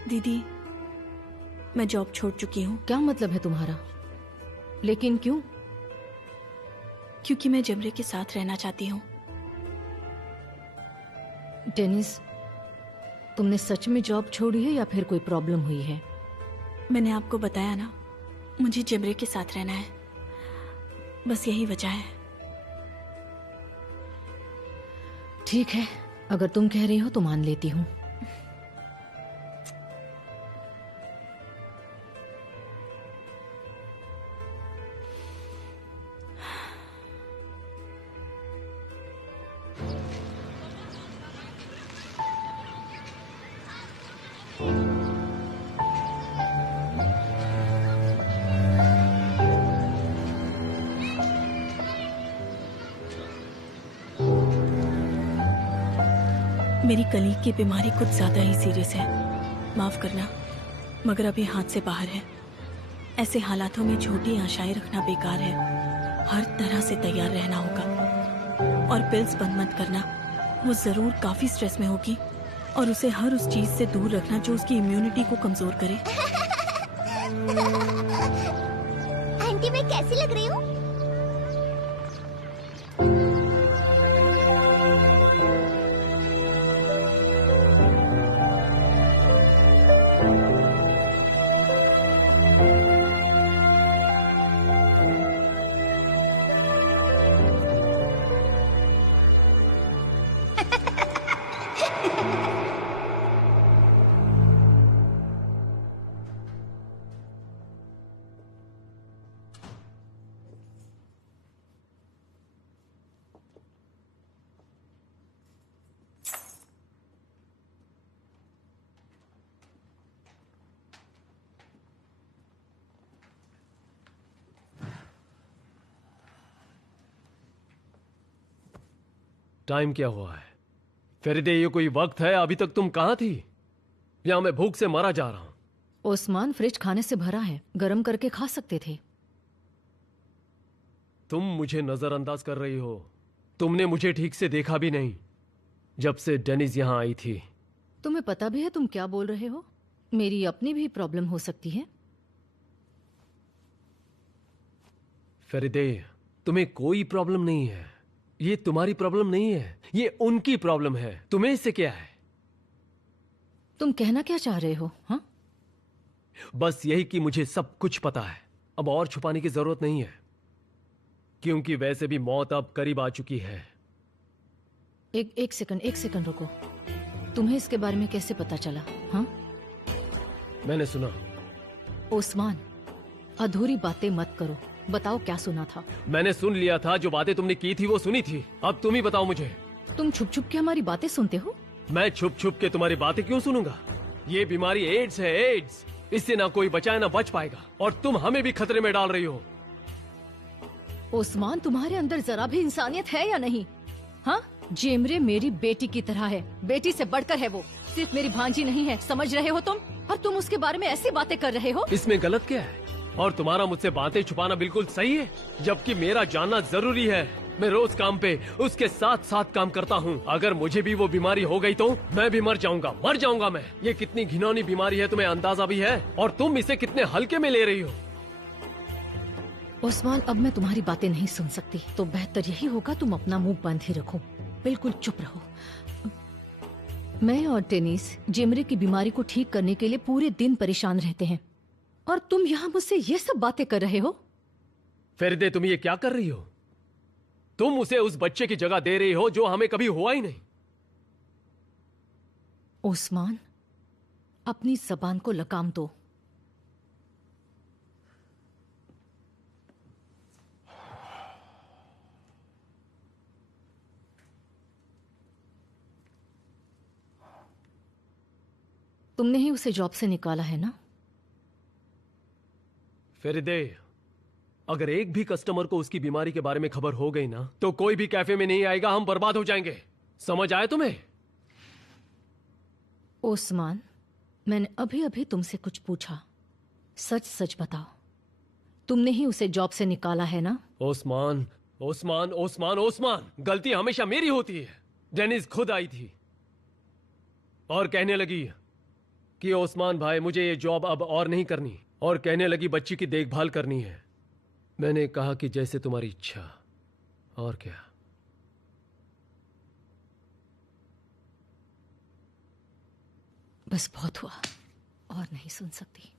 दीदी, मैं जॉब छोड़ चुकी हूँ। क्या मतलब है तुम्हारा? लेकिन क्यों? क्योंकि मैं जमरे के साथ रहना चाहती हूँ। डेनिस, तुमने सच में जॉब छोड़ी है या फिर कोई प्रॉब्लम हुई है? मैंने आपको बताया ना, मुझे जमरे के साथ रहना है, बस यही वजह है। ठीक है, अगर तुम कह रही हो तो मान लेती हूँ। मेरी कलीग की बीमारी कुछ ज्यादा ही सीरियस है, माफ करना, मगर अभी हाथ से बाहर है। ऐसे हालातों में छोटी आशाएं रखना बेकार है। हर तरह से तैयार रहना होगा। और पिल्स बंद मत करना, वो जरूर काफी स्ट्रेस में होगी, और उसे हर उस चीज से दूर रखना जो उसकी इम्यूनिटी को कमजोर करे। आंटी, मैं कैसी लग रही हूँ? टाइम क्या हुआ है? फेरिदे, ये कोई वक्त है? अभी तक तुम कहां थी? यहां मैं भूख से मारा जा रहा हूं। ओस्मान, फ्रिज खाने से भरा है, गरम करके खा सकते थे। तुम मुझे नजरअंदाज कर रही हो। तुमने मुझे ठीक से देखा भी नहीं जब से डेनिस यहां आई थी। तुम्हें पता भी है तुम क्या बोल रहे हो? मेरी अपनी भी प्रॉब्लम हो सकती है। फेरिदे, तुम्हें कोई प्रॉब्लम नहीं है। ये तुम्हारी प्रॉब्लम नहीं है, ये उनकी प्रॉब्लम है। तुम्हें इससे क्या है? तुम कहना क्या चाह रहे हो? हाँ, बस यही कि मुझे सब कुछ पता है। अब और छुपाने की जरूरत नहीं है, क्योंकि वैसे भी मौत अब करीब आ चुकी है। एक सेकंड रुको। तुम्हें इसके बारे में कैसे पता चला? हाँ, मैंने सुना। ओस्मान, अधूरी बातें मत करो। बताओ क्या सुना था? मैंने सुन लिया था। जो बातें तुमने की थी वो सुनी थी। अब तुम ही बताओ मुझे। तुम छुप छुप के हमारी बातें सुनते हो? मैं छुप छुप के तुम्हारी बातें क्यों सुनूंगा? ये बीमारी एड्स है, एड्स। इससे ना कोई बचाए ना बच पाएगा, और तुम हमें भी खतरे में डाल रही हो। ओस्मान, तुम्हारे अंदर जरा भी इंसानियत है या नहीं? हाँ, जेमरे मेरी बेटी की तरह है, बेटी से बढ़कर है वो। सिर्फ मेरी भांजी नहीं है, समझ रहे हो तुम? और तुम उसके बारे में ऐसी बातें कर रहे हो। इसमें गलत क्या है? और तुम्हारा मुझसे बातें छुपाना बिल्कुल सही है, जबकि मेरा जानना जरूरी है। मैं रोज काम पे उसके साथ साथ काम करता हूँ। अगर मुझे भी वो बीमारी हो गई तो मैं भी मर जाऊंगा मैं। ये कितनी घिनौनी बीमारी है तुम्हें अंदाजा भी है, और तुम इसे कितने हल्के में ले रही हो। ओस्मान, अब मैं तुम्हारी बातें नहीं सुन सकती, तो बेहतर यही होगा तुम अपना मुंह बंद ही रखो। बिल्कुल चुप रहो। मैं और टेनिस जेमरे की बीमारी को ठीक करने के लिए पूरे दिन परेशान रहते हैं, और तुम यहाँ मुझसे ये सब बातें कर रहे हो। फेरिदे, तुम ये क्या कर रही हो? तुम उसे उस बच्चे की जगह दे रही हो जो हमें कभी हुआ ही नहीं। ओस्मान, अपनी जबान को लगाम दो। तुमने ही उसे जॉब से निकाला है ना? फेरिदे, अगर एक भी कस्टमर को उसकी बीमारी के बारे में खबर हो गई ना, तो कोई भी कैफे में नहीं आएगा, हम बर्बाद हो जाएंगे। समझ आया तुम्हें? ओस्मान, मैंने अभी अभी तुमसे कुछ पूछा, सच सच बताओ, तुमने ही उसे जॉब से निकाला है ना? ओस्मान, ओस्मान, ओस्मान, ओस्मान, गलती हमेशा मेरी होती है। डेनिस खुद आई थी और कहने लगी कि ओस्मान भाई, मुझे ये जॉब अब और नहीं करनी, और कहने लगी बच्ची की देखभाल करनी है। मैंने कहा कि जैसे तुम्हारी इच्छा। और क्या? बस बहुत हुआ, और नहीं सुन सकती।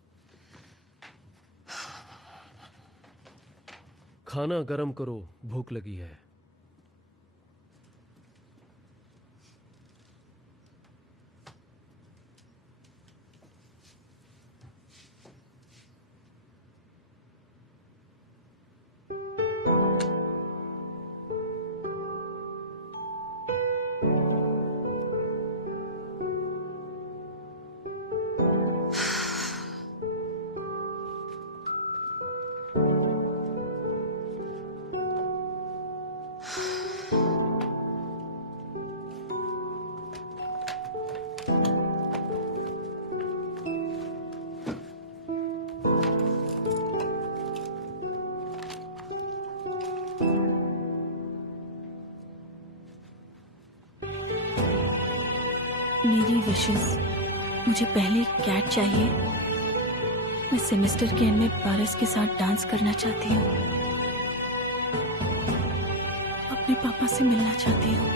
खाना गरम करो, भूख लगी है। मेरी विशेस, मुझे पहले कैट चाहिए। मैं सेमेस्टर के एंड में पारस के साथ डांस करना चाहती हूँ। अपने पापा से मिलना चाहती हूँ।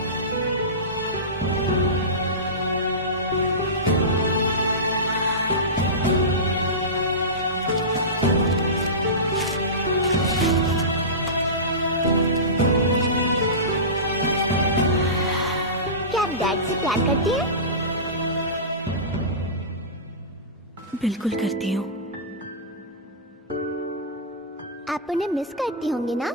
क्या आप डैड से प्यार करती हैं? बिल्कुल करती हूँ। आप उन्हें मिस करती होंगी ना?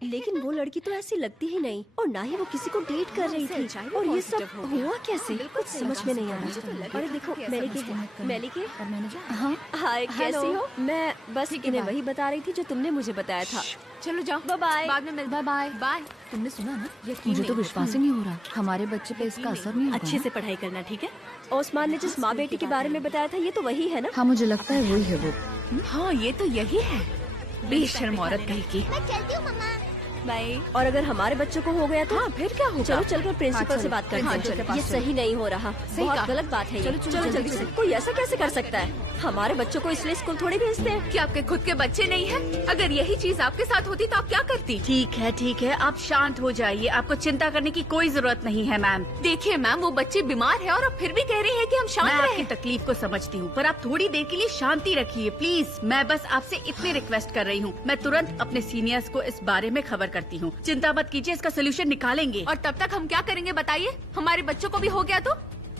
लेकिन वो लड़की तो ऐसी लगती ही नहीं, और ना ही वो किसी को डेट कर रही थी। और ये सब हुआ कैसे, कुछ समझ में नहीं आ रहा। अरे देखो, मेलिके, हाँ हाय, कैसी हो? मैं बस इन्हें वही बता रही थी जो तुमने मुझे बताया था। चलो जाओ, बाय बाय। बाद में मिल, बाय बाय बाय। तुमने सुना ना? यकीन मुझे तो नहीं विश्वास ही नहीं हो रहा, हमारे बच्चे पे इसका असर नहीं होगा। अच्छे से पढ़ाई करना, ठीक है? ओस्मान ने जिस माँ बेटी के बारे में बताया था, ये तो वही है ना? हाँ, मुझे लगता है वही है वो। हाँ, ये तो यही है। बेशर्म औरत कहीं की। मैं चलती हूँ मम्मा। बाय। और अगर हमारे बच्चों को हो गया तो? हाँ, फिर क्या होगा? चलो चलकर प्रिंसिपल हाँ, से बात करते हैं। चलो। ये सही नहीं हो रहा, बहुत गलत बात है। चलो जल्दी से। कोई ऐसा कैसे कर सकता है? हमारे बच्चों को इसलिए स्कूल थोड़ी भेजते हैं। क्या आपके खुद के बच्चे नहीं हैं? अगर यही चीज आपके साथ होती तो आप क्या करती? ठीक है, आप शांत हो जाइए। आपको चिंता करने की कोई जरूरत नहीं है मैम। देखिए मैम, वो बच्ची बीमार है और आप फिर भी कह रही हैं कि हम मैं शांत आपकी रहें। तकलीफ को समझती हूँ, पर आप थोड़ी देर के लिए शांति रखिए प्लीज। मैं बस आपसे इतनी रिक्वेस्ट कर रही हूँ। मैं तुरंत अपने सीनियर्स को इस बारे में खबर करती हूँ। चिंता मत कीजिए, इसका सोल्यूशन निकालेंगे। और तब तक हम क्या करेंगे बताइए? हमारे बच्चों को भी हो गया तो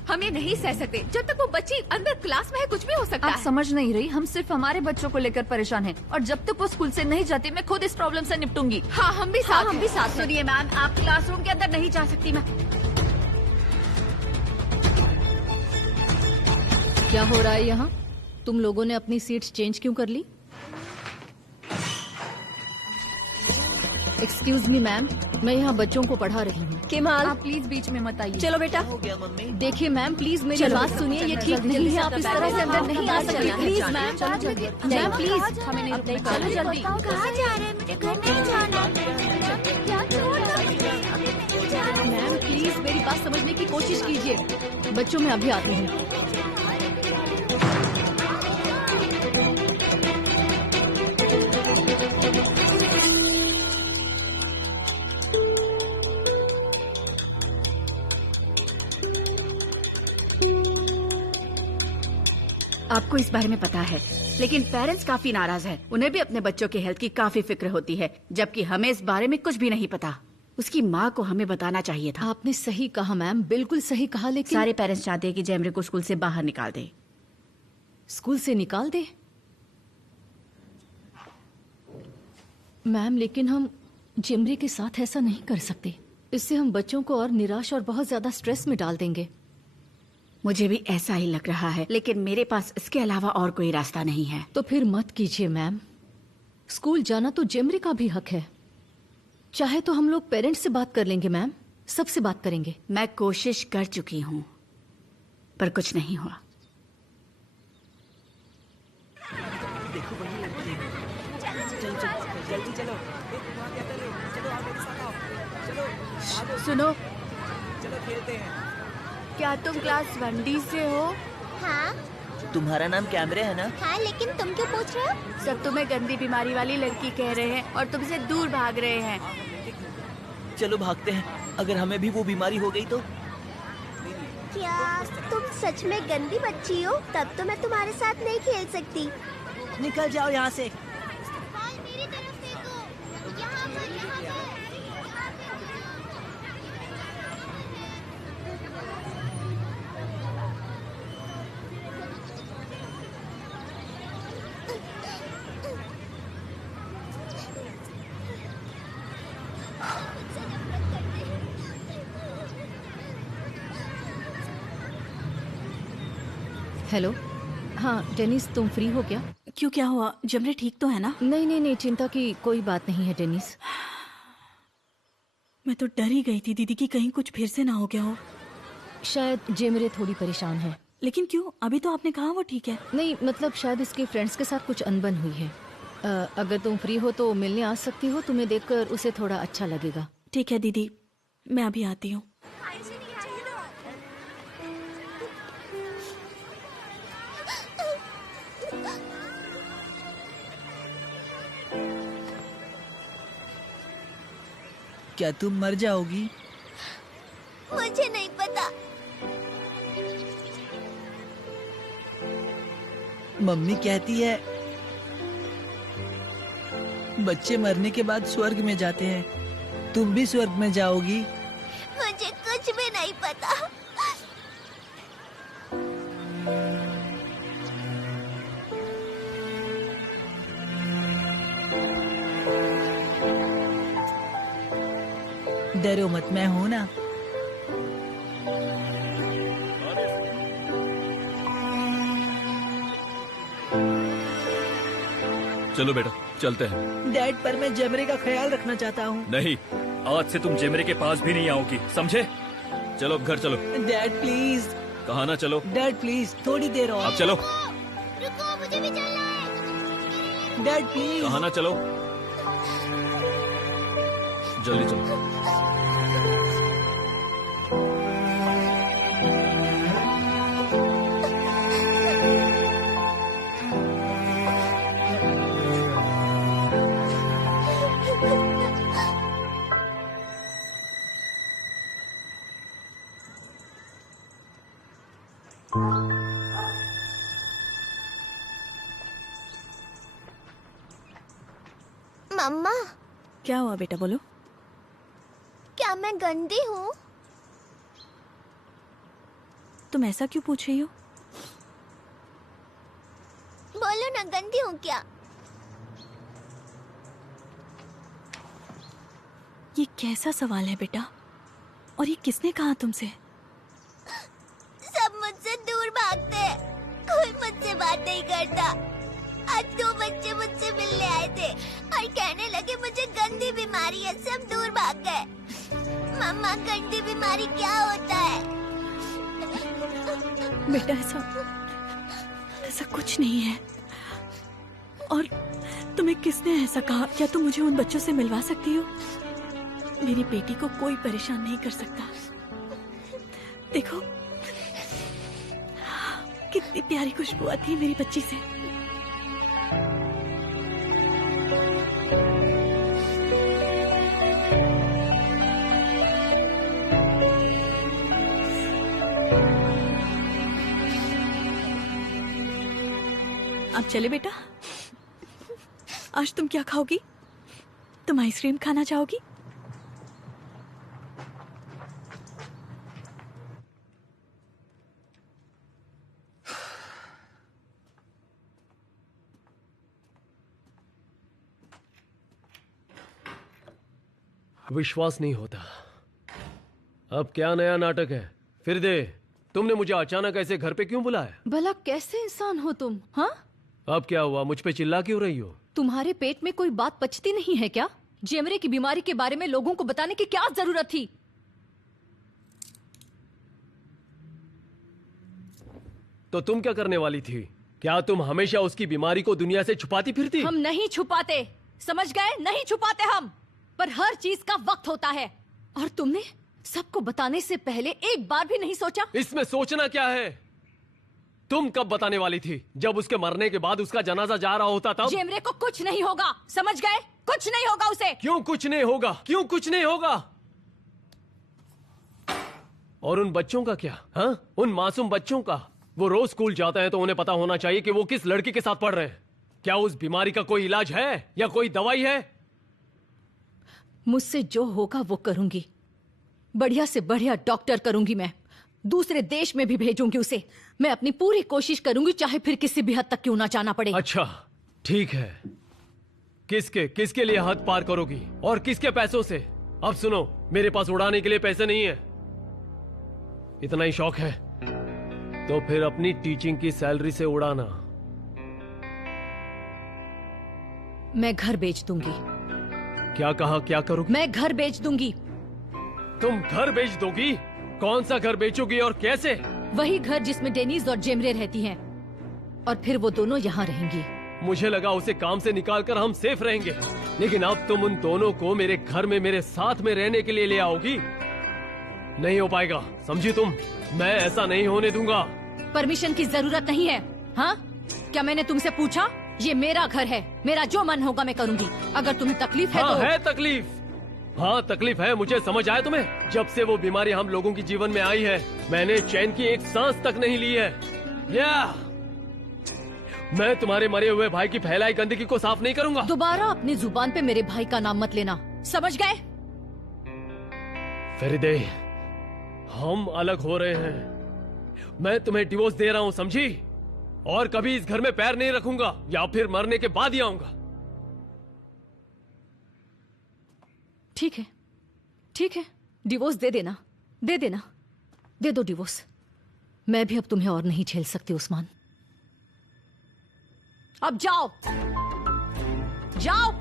हम ये नहीं सह सकते। जब तक वो बच्ची अंदर क्लास में है, कुछ भी हो सकता आप है। समझ नहीं रही, हम सिर्फ हमारे बच्चों को लेकर परेशान हैं, और जब तक वो स्कूल से नहीं जाती मैं खुद इस प्रॉब्लम से निपटूंगी। हाँ, हम भी साथ हैं। सुनिए मैम, आप क्लासरूम के अंदर नहीं जा सकती। मैं क्या हो रहा है यहाँ? तुम लोगों ने अपनी सीट्स चेंज क्यों कर ली? एक्सक्यूज मी मैम, मैं यहाँ बच्चों को पढ़ा रही हूँ। केमाल, आप प्लीज बीच में मत आइए। चलो बेटा। हो गया मम्मी। देखिए मैम, प्लीज मेरी चलो बात बेटा, सुनिए, ये चलो, ठीक जल्दी नहीं से है। आप इस तरह से अंदर नहीं आ सकते। प्लीज मैम, मैम प्लीज, हमें नहीं रुकना। चलो जल्दी। कहाँ जा रहे हैं? मुझे घर नहीं जाना। मैम प्लीज मेरी बात समझने की कोशिश कीजिए। बच्चों, मैं अभी आती हूँ। आपको इस बारे में पता है, लेकिन पेरेंट्स काफी नाराज है। उन्हें भी अपने बच्चों की हेल्थ की काफी फिक्र होती है, जबकि हमें इस बारे में कुछ भी नहीं पता। उसकी माँ को हमें बताना चाहिए था। आपने सही कहा मैम, बिल्कुल सही कहा, लेकिन सारे पेरेंट्स चाहते हैं कि जेमरे को स्कूल से बाहर निकाल दे। स्कूल से निकाल दे? मैम लेकिन हम जेमरे के साथ ऐसा नहीं कर सकते। इससे हम बच्चों को और निराश और बहुत ज्यादा स्ट्रेस में डाल देंगे। मुझे भी ऐसा ही लग रहा है, लेकिन मेरे पास इसके अलावा और कोई रास्ता नहीं है। तो फिर मत कीजिए मैम। स्कूल जाना तो जेमरे का भी हक है। चाहे तो हम लोग पेरेंट्स से बात कर लेंगे मैम, सबसे बात करेंगे। मैं कोशिश कर चुकी हूँ पर कुछ नहीं हुआ। सुनो, चलो खेलते हैं। क्या तुम क्लास 1D से हो? हाँ। तुम्हारा नाम कैमरे है ना? हाँ, लेकिन तुम क्यों पूछ रहे हो? सब तुम्हें गंदी बीमारी वाली लड़की कह रहे हैं और तुमसे दूर भाग रहे हैं। चलो भागते हैं। अगर हमें भी वो बीमारी हो गई तो? क्या तुम सच में गंदी बच्ची हो? तब तो मैं तुम्हारे साथ नहीं खेल सकती। निकल जाओ यहाँ से। हेलो, हाँ डेनिस, तुम फ्री हो क्या? क्यों, क्या हुआ? जमरे ठीक तो है ना? नहीं नहीं नहीं, चिंता की कोई बात नहीं है डेनिस। मैं तो डर ही गई थी दीदी कि कहीं कुछ फिर से ना हो गया हो। शायद जेमरे थोड़ी परेशान है। लेकिन क्यों? अभी तो आपने कहा वो ठीक है। नहीं मतलब शायद इसके फ्रेंड्स के साथ कुछ अनबन हुई है। अगर तुम फ्री हो तो मिलने आ सकती हो, तुम्हें देखकर उसे थोड़ा अच्छा लगेगा। ठीक है दीदी, मैं अभी आती हूँ। क्या तुम मर जाओगी? मुझे नहीं पता। मम्मी कहती है बच्चे मरने के बाद स्वर्ग में जाते हैं। तुम भी स्वर्ग में जाओगी? मुझे कुछ भी नहीं पता। डरो मत, मैं हूं ना। चलो बेटा, चलते हैं। डैड, पर मैं जेमरे का ख्याल रखना चाहता हूँ। नहीं, आज से तुम जेमरे के पास भी नहीं आओगी, समझे? चलो घर चलो। Dad please. कहाँ ना चलो? डैड प्लीज, थोड़ी देर और। अब चलो। रुको, मुझे भी चलना है। Dad please. कहाँ ना चलो? जल्दी चलो। मम्मा। क्या हुआ बेटा, बोलो। क्या मैं गंदी हूँ? तुम ऐसा क्यों पूछ रही हो? बोलो ना, गंदी हूँ क्या? ये कैसा सवाल है बेटा? और ये किसने कहा तुमसे? सब मुझसे दूर भागते हैं, कोई मुझसे बात नहीं करता। आज 2 बच्चे मुझसे मिलने आए थे और कहने लगे मुझे गंदी बीमारी है, सब दूर भाग गए। मम्मा, गंदी बीमारी क्या होता है? बेटा ऐसा कुछ नहीं है। और तुम्हें किसने ऐसा कहा? क्या तुम मुझे उन बच्चों से मिलवा सकती हो? मेरी बेटी को कोई परेशान नहीं कर सकता। देखो कितनी प्यारी खुशबू आती है मेरी बच्ची से। अब चले बेटा। आज तुम क्या खाओगी? तुम आइसक्रीम खाना चाहोगी? विश्वास नहीं होता। अब क्या नया नाटक है? फिर दे, तुमने मुझे अचानक ऐसे घर पे क्यों बुलाया? भला कैसे इंसान हो तुम? हाँ, अब क्या हुआ? मुझ पे चिल्ला क्यों रही हो? तुम्हारे पेट में कोई बात पचती नहीं है क्या? जेमरे की बीमारी के बारे में लोगों को बताने की क्या जरूरत थी? तो तुम क्या करने वाली थी? क्या तुम हमेशा उसकी बीमारी को दुनिया से छुपाती फिरती? हम नहीं छुपाते, समझ गए? नहीं छुपाते हम, पर हर चीज का वक्त होता है। और तुमने सबको बताने से पहले एक बार भी नहीं सोचा? इसमें सोचना क्या है? तुम कब बताने वाली थी? जब उसके मरने के बाद उसका जनाजा जा रहा होता तब? जेमरे को कुछ नहीं होगा, समझ गए? कुछ नहीं होगा उसे। क्यों कुछ नहीं होगा? क्यों कुछ नहीं होगा? और उन बच्चों का क्या? हाँ, उन मासूम बच्चों का? वो रोज स्कूल जाते हैं तो उन्हें पता होना चाहिए कि वो किस लड़की के साथ पढ़ रहे हैं। क्या उस बीमारी का कोई इलाज है या कोई दवाई है? मुझसे जो होगा वो करूंगी। बढ़िया से बढ़िया डॉक्टर करूंगी मैं। दूसरे देश में भी भेजूंगी उसे। मैं अपनी पूरी कोशिश करूंगी, चाहे फिर किसी भी हद तक क्यों ना जाना पड़े। अच्छा, ठीक है। किसके लिए हद पार करोगी? और किसके पैसों से? अब सुनो, मेरे पास उड़ाने के लिए पैसे नहीं है। इतना ही शौक है तो फिर अपनी टीचिंग की सैलरी से उड़ाना। मैं घर बेच दूंगी। क्या कहा? क्या करोगी? मैं घर बेच दूंगी। तुम घर बेच दोगी? कौन सा घर बेचोगी और कैसे? वही घर जिसमें डेनीज और जेमरे रहती हैं, और फिर वो दोनों यहाँ रहेंगी। मुझे लगा उसे काम से निकालकर हम सेफ रहेंगे, लेकिन अब तुम उन दोनों को मेरे घर में मेरे साथ में रहने के लिए ले आओगी। नहीं हो पाएगा, समझी तुम? मैं ऐसा नहीं होने दूंगा। परमिशन की जरूरत नहीं है। हाँ, क्या मैंने तुमसे पूछा? ये मेरा घर है, मेरा जो मन होगा मैं करूंगी। अगर तुम्हें तकलीफ है हाँ, तो है तकलीफ। हाँ, तकलीफ है, मुझे समझ आया तुम्हें। जब से वो बीमारी हम लोगों की जीवन में आई है, मैंने चैन की एक सांस तक नहीं ली है। मैं तुम्हारे मरे हुए भाई की फैलाई गंदगी को साफ नहीं करूंगा। दोबारा अपनी जुबान पे मेरे भाई का नाम मत लेना, समझ गए? फरीदे, हम अलग हो रहे हैं। मैं तुम्हें डिवोर्स दे रहा हूँ, समझी? और कभी इस घर में पैर नहीं रखूंगा, या फिर मरने के बाद ही आऊंगा। ठीक है, ठीक है, डिवोर्स दे देना, दे देना, दे दो डिवोर्स। मैं भी अब तुम्हें और नहीं झेल सकती उस्मान। अब जाओ, जाओ।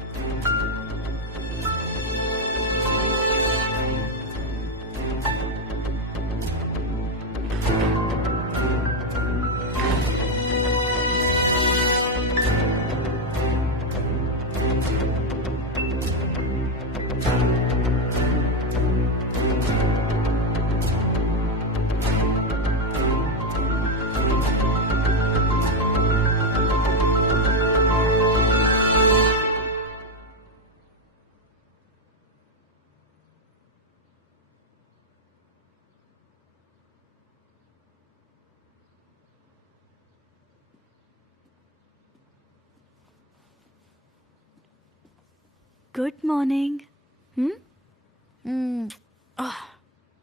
Good morning.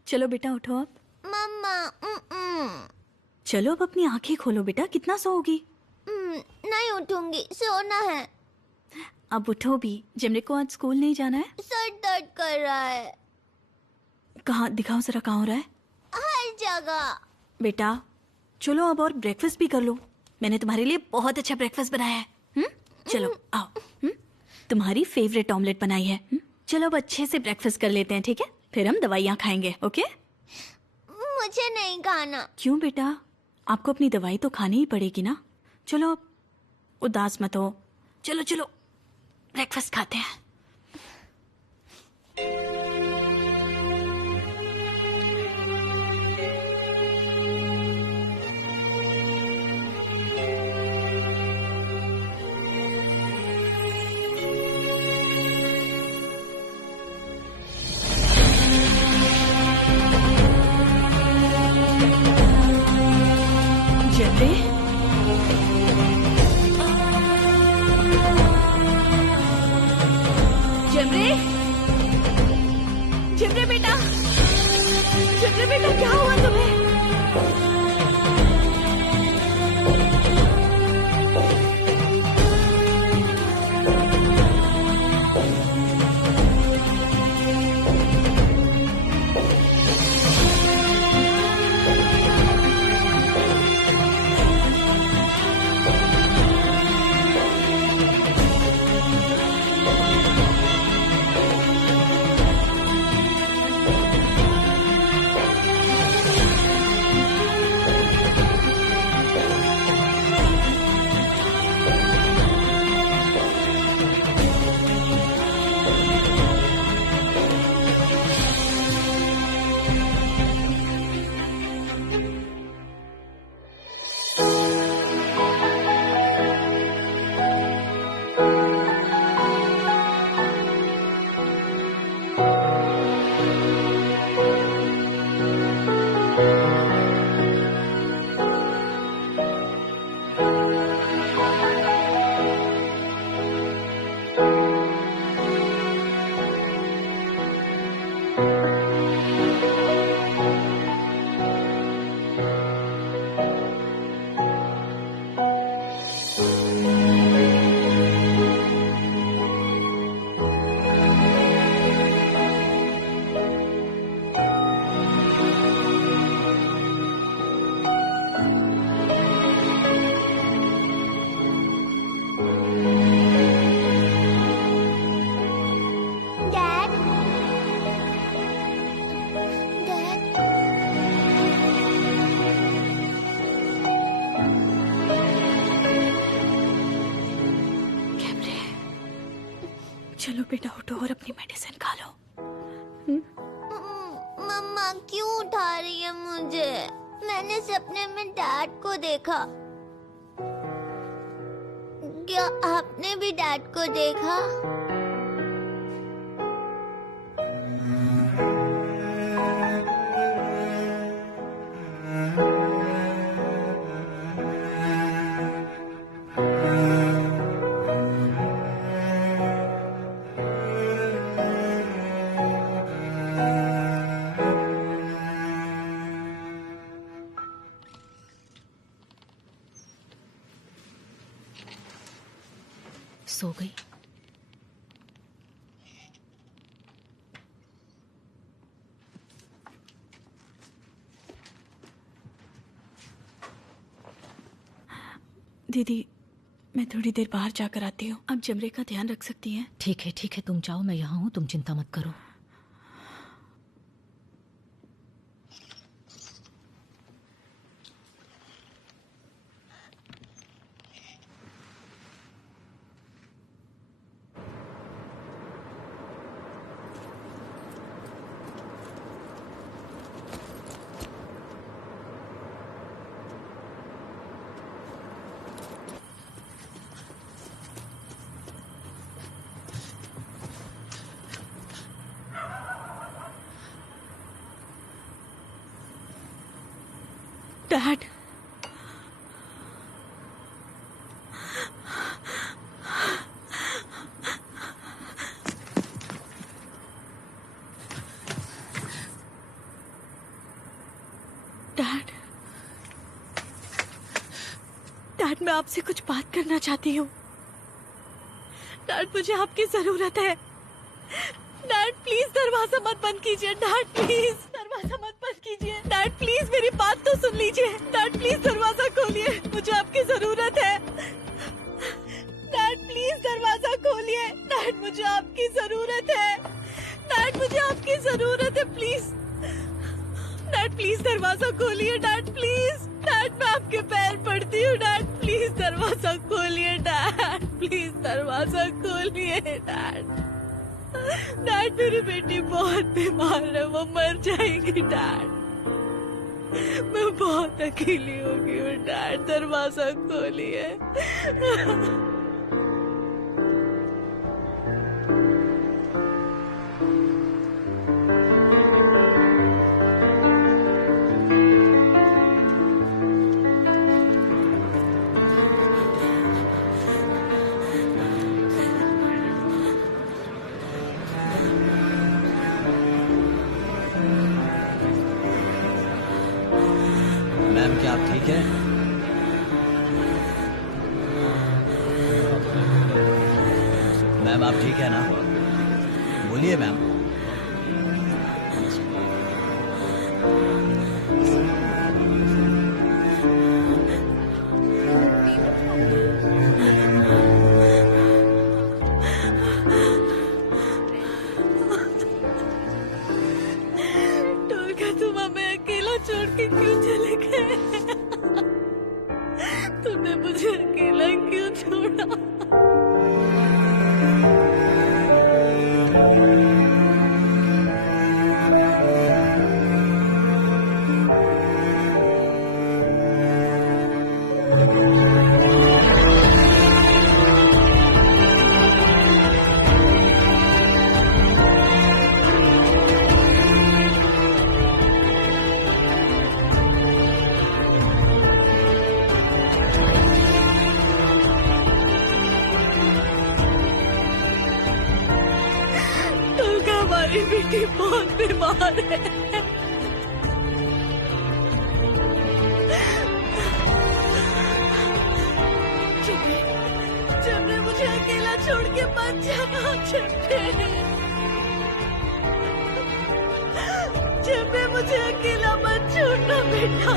चलो बेटा उठो अब। मम्मा, चलो अब अपनी आंखें खोलो बेटा, कितना सोओगी? नहीं उठूंगी, सोना है। अब उठो भी, जेमरे को आज स्कूल नहीं जाना है। सर दर्द कर रहा है। कहाँ दिखाओ जरा, कहाँ हो रहा है? हर जगह। बेटा चलो अब और ब्रेकफास्ट भी कर लो। मैंने तुम्हारे लिए बहुत अच्छा ब्रेकफास्ट बनाया है। चलो आओ, तुम्हारी फेवरेट ऑमलेट बनाई है। चलो अब अच्छे से ब्रेकफास्ट कर लेते हैं, ठीक है? फिर हम दवाइयाँ खाएंगे, ओके? मुझे नहीं खाना। क्यों बेटा? आपको अपनी दवाई तो खानी ही पड़ेगी ना। चलो अब उदास मत हो, चलो चलो ब्रेकफास्ट खाते हैं। जेमरे, जिमरे, जिमरे बेटा, जिमरे बेटा क्या हुआ तुम्हें? चलो बेटा उठो और अपनी मेडिसिन खा लो। मम्मा क्यों उठा रही है मुझे? मैंने सपने में डैड को देखा। क्या आपने भी डैड को देखा? सो गई? दीदी मैं थोड़ी देर बाहर जाकर आती हूँ। आप जमरे का ध्यान रख सकती हैं? ठीक है तुम जाओ, मैं यहाँ हूँ, तुम चिंता मत करो। डैड, डैड मैं आपसे कुछ बात करना चाहती हूँ। डैड मुझे आपकी जरूरत है। डैड प्लीज दरवाजा मत बंद कीजिए। डैड प्लीज दरवाजा मत बंद कीजिए। डैड प्लीज मेरी बात तो सुन लीजिए। डैड प्लीज दरवाजा खोलिए, मुझे आपकी जरूरत है। डैड प्लीज दरवाजा खोलिए। डैड मुझे आपकी जरूरत है। डैड मुझे आपकी जरूरत है, प्लीज। डैड प्लीज दरवाजा खोलिए। Dad please. डैड मैं आपके पैर पड़ती हूँ। डैड प्लीज दरवाजा खोलिए। डैड प्लीज दरवाजा खोलिए। डैड मेरी बेटी बहुत बीमार है, वो मर जाएगी। डैड मैं बहुत अकेली हो गई हूँ। डैड दरवाजा खोलिए। मैम आप ठीक है ना? बोलिए मैम। टोलका, तुम हमें अकेला छोड़ के क्यों चले गए? तुमने मुझे अकेला क्यों छोड़ा? टोलका, हमारी बेटी बहुत बीमार है। जबरे मुझे अकेला छोड़ के मत जाना। जबरे मुझे अकेला मत छोड़ना बेटा।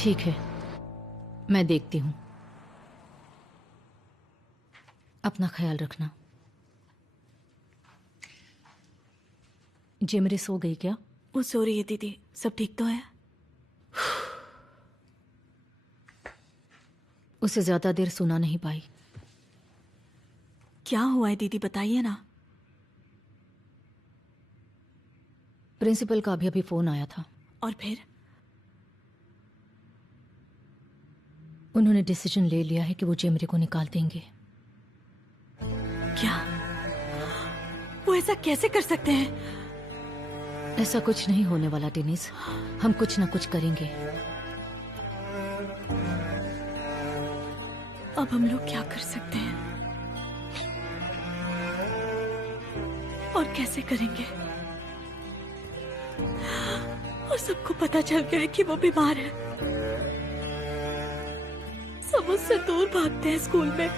ठीक है, मैं देखती हूँ। अपना ख्याल रखना। जेमरी सो गई क्या? वो सो रही है दीदी। सब ठीक तो है? उसे ज्यादा देर सुना नहीं पाई। क्या हुआ है दीदी, बताइए ना। प्रिंसिपल का अभी फोन आया था। और फिर? उन्होंने डिसीजन ले लिया है कि वो जेमरी को निकाल देंगे। क्या? वो ऐसा कैसे कर सकते हैं? ऐसा कुछ नहीं होने वाला डेनिस। हम कुछ ना कुछ करेंगे। अब हम लोग क्या कर सकते हैं और कैसे करेंगे? और सबको पता चल गया है कि वो बीमार है। सब उससे दूर भागते हैं स्कूल में।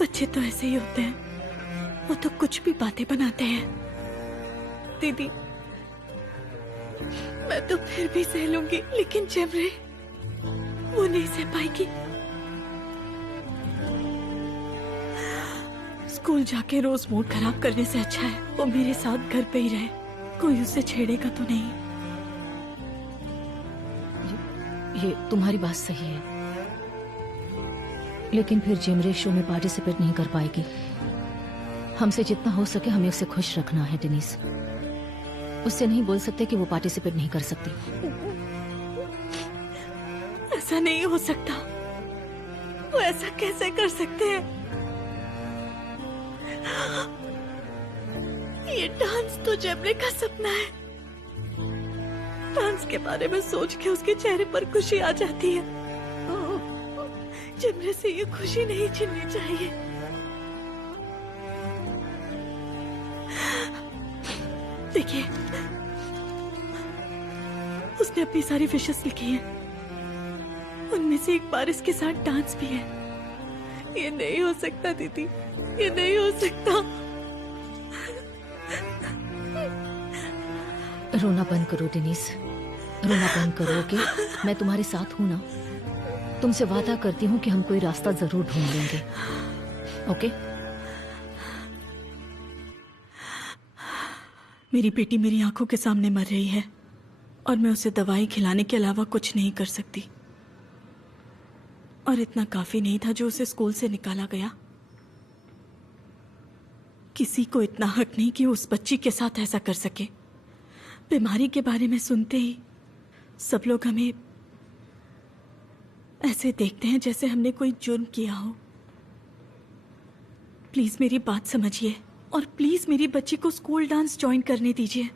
बच्चे तो ऐसे ही होते हैं, वो तो कुछ भी बातें बनाते हैं। दीदी, मैं तो फिर भी सह लूंगी, लेकिन जेमरी वो नहीं सह पाएगी। स्कूल जाके रोज मूड खराब करने से अच्छा है वो मेरे साथ घर पे ही रहे। कोई उसे छेड़ेगा तो नहीं। ये तुम्हारी बात सही है, लेकिन फिर जेमरी शो में पार्टिसिपेट नहीं कर पाएगी। हमसे जितना हो सके हमें उसे खुश रखना है डेनिस। उससे नहीं बोल सकते कि वो पार्टिसिपेट नहीं कर सकती। ऐसा नहीं हो सकता। वो ऐसा कैसे कर सकते हैं? ये डांस तो जेमरी का सपना है। डांस के बारे में सोच के उसके चेहरे पर खुशी आ जाती है। जेमरी से ये खुशी नहीं छीननी चाहिए। देखिए, उसने अपनी सारी विशेस लिखी हैं। उनमें से एक बार इसके साथ डांस भी है। ये नहीं हो सकता दीदी, ये नहीं हो सकता। रोना बंद करो डेनिस, रोना बंद करो। कि मैं तुम्हारे साथ हूं ना। तुमसे वादा करती हूँ कि हम कोई रास्ता जरूर ढूंढ लेंगे। ओके? मेरी बेटी मेरी आंखों के सामने मर रही है और मैं उसे दवाई खिलाने के अलावा कुछ नहीं कर सकती। और इतना काफी नहीं था जो उसे स्कूल से निकाला गया। किसी को इतना हक नहीं कि वो उस बच्ची के साथ ऐसा कर सके। बीमारी के बारे में सुनते ही सब लोग हमें ऐसे देखते हैं जैसे हमने कोई जुर्म किया हो। प्लीज मेरी बात समझिए और प्लीज मेरी बच्ची को स्कूल डांस ज्वाइन करने दीजिए।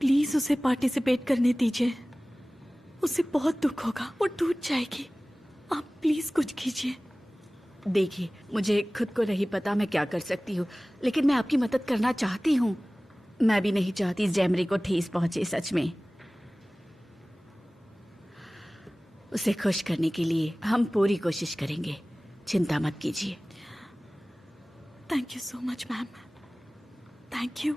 प्लीज उसे पार्टिसिपेट करने दीजिए। उसे बहुत दुख होगा, वो टूट जाएगी। आप प्लीज कुछ कीजिए। देखिए, मुझे खुद को नहीं पता मैं क्या कर सकती हूँ, लेकिन मैं आपकी मदद करना चाहती हूँ। मैं भी नहीं चाहती जैमरी को ठेस पहुंचे। सच में उसे खुश करने के लिए हम पूरी कोशिश करेंगे, चिंता मत कीजिए। Thank you so much ma'am, thank you.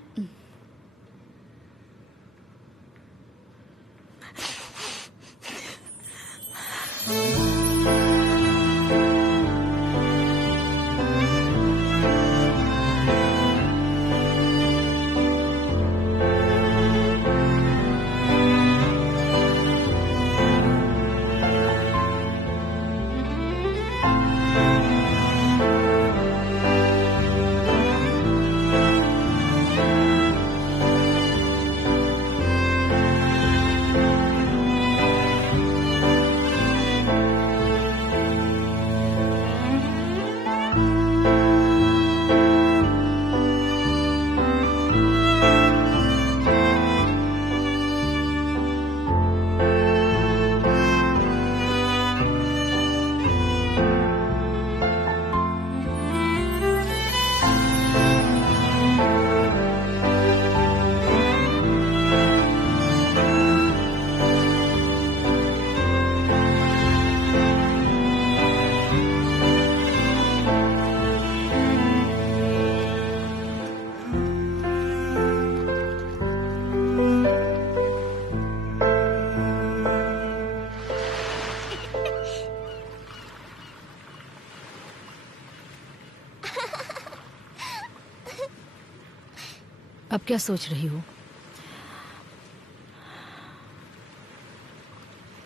अब क्या सोच रही हो?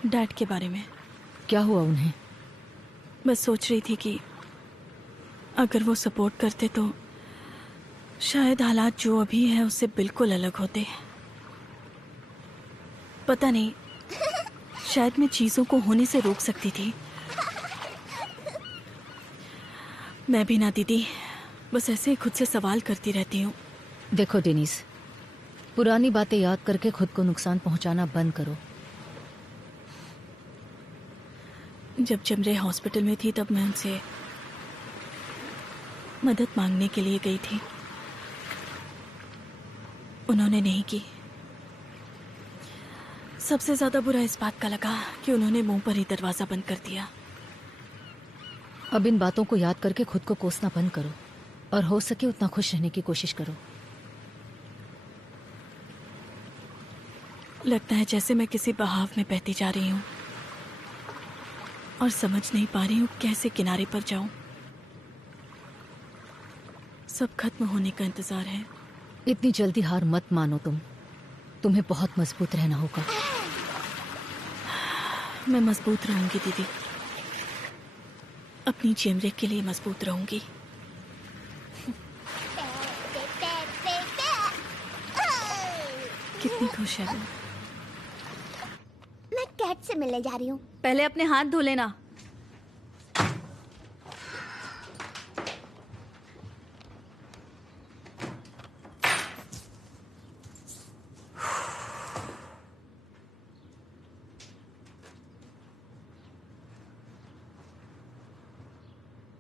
डैड के बारे में। क्या हुआ उन्हें? बस सोच रही थी कि अगर वो सपोर्ट करते तो शायद हालात जो अभी है उससे बिल्कुल अलग होते। पता नहीं, शायद मैं चीजों को होने से रोक सकती थी। मैं भी ना दीदी, बस ऐसे ही खुद से सवाल करती रहती हूँ। देखो डेनिस, पुरानी बातें याद करके खुद को नुकसान पहुंचाना बंद करो। जब जमरे हॉस्पिटल में थी तब मैं उनसे मदद मांगने के लिए गई थी, उन्होंने नहीं की। सबसे ज्यादा बुरा इस बात का लगा कि उन्होंने मुंह पर ही दरवाजा बंद कर दिया। अब इन बातों को याद करके खुद को कोसना बंद करो और हो सके उतना खुश रहने की कोशिश करो। लगता है जैसे मैं किसी बहाव में बहती जा रही हूँ और समझ नहीं पा रही हूँ कैसे किनारे पर जाऊं। सब खत्म होने का इंतजार है। इतनी जल्दी हार मत मानो तुम्हें बहुत मजबूत रहना होगा। मैं मजबूत रहूंगी दीदी, अपनी जेमरे के लिए मजबूत रहूंगी। कितनी खुश है वो। मैं कैट से मिलने जा रही हूँ। पहले अपने हाथ धो लेना।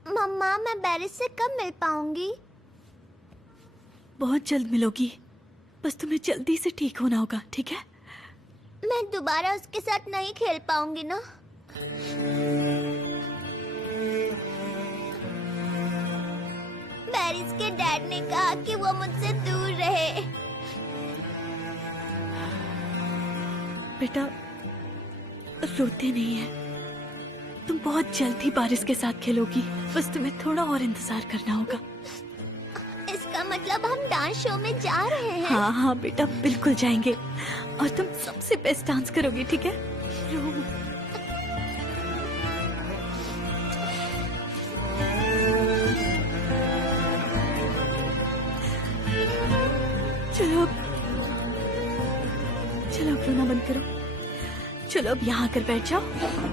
मम्मा, मैं बैरिस से कब मिल पाऊंगी? बहुत जल्द मिलोगी, बस तुम्हें जल्दी से ठीक होना होगा, ठीक है? मैं दोबारा उसके साथ नहीं खेल पाऊंगी ना। बैरिस के डैड ने कहा कि वो मुझसे दूर रहे। बेटा, रोते नहीं है, तुम बहुत जल्द ही बारिश के साथ खेलोगी। बस तुम्हें थोड़ा और इंतजार करना होगा। इसका मतलब हम डांस शो में जा रहे हैं? हाँ हाँ बेटा, बिल्कुल जाएंगे और तुम सबसे बेस्ट डांस करोगी, ठीक है? चलो चलो, अब रोना बंद करो। चलो अब यहाँ आकर बैठ जाओ,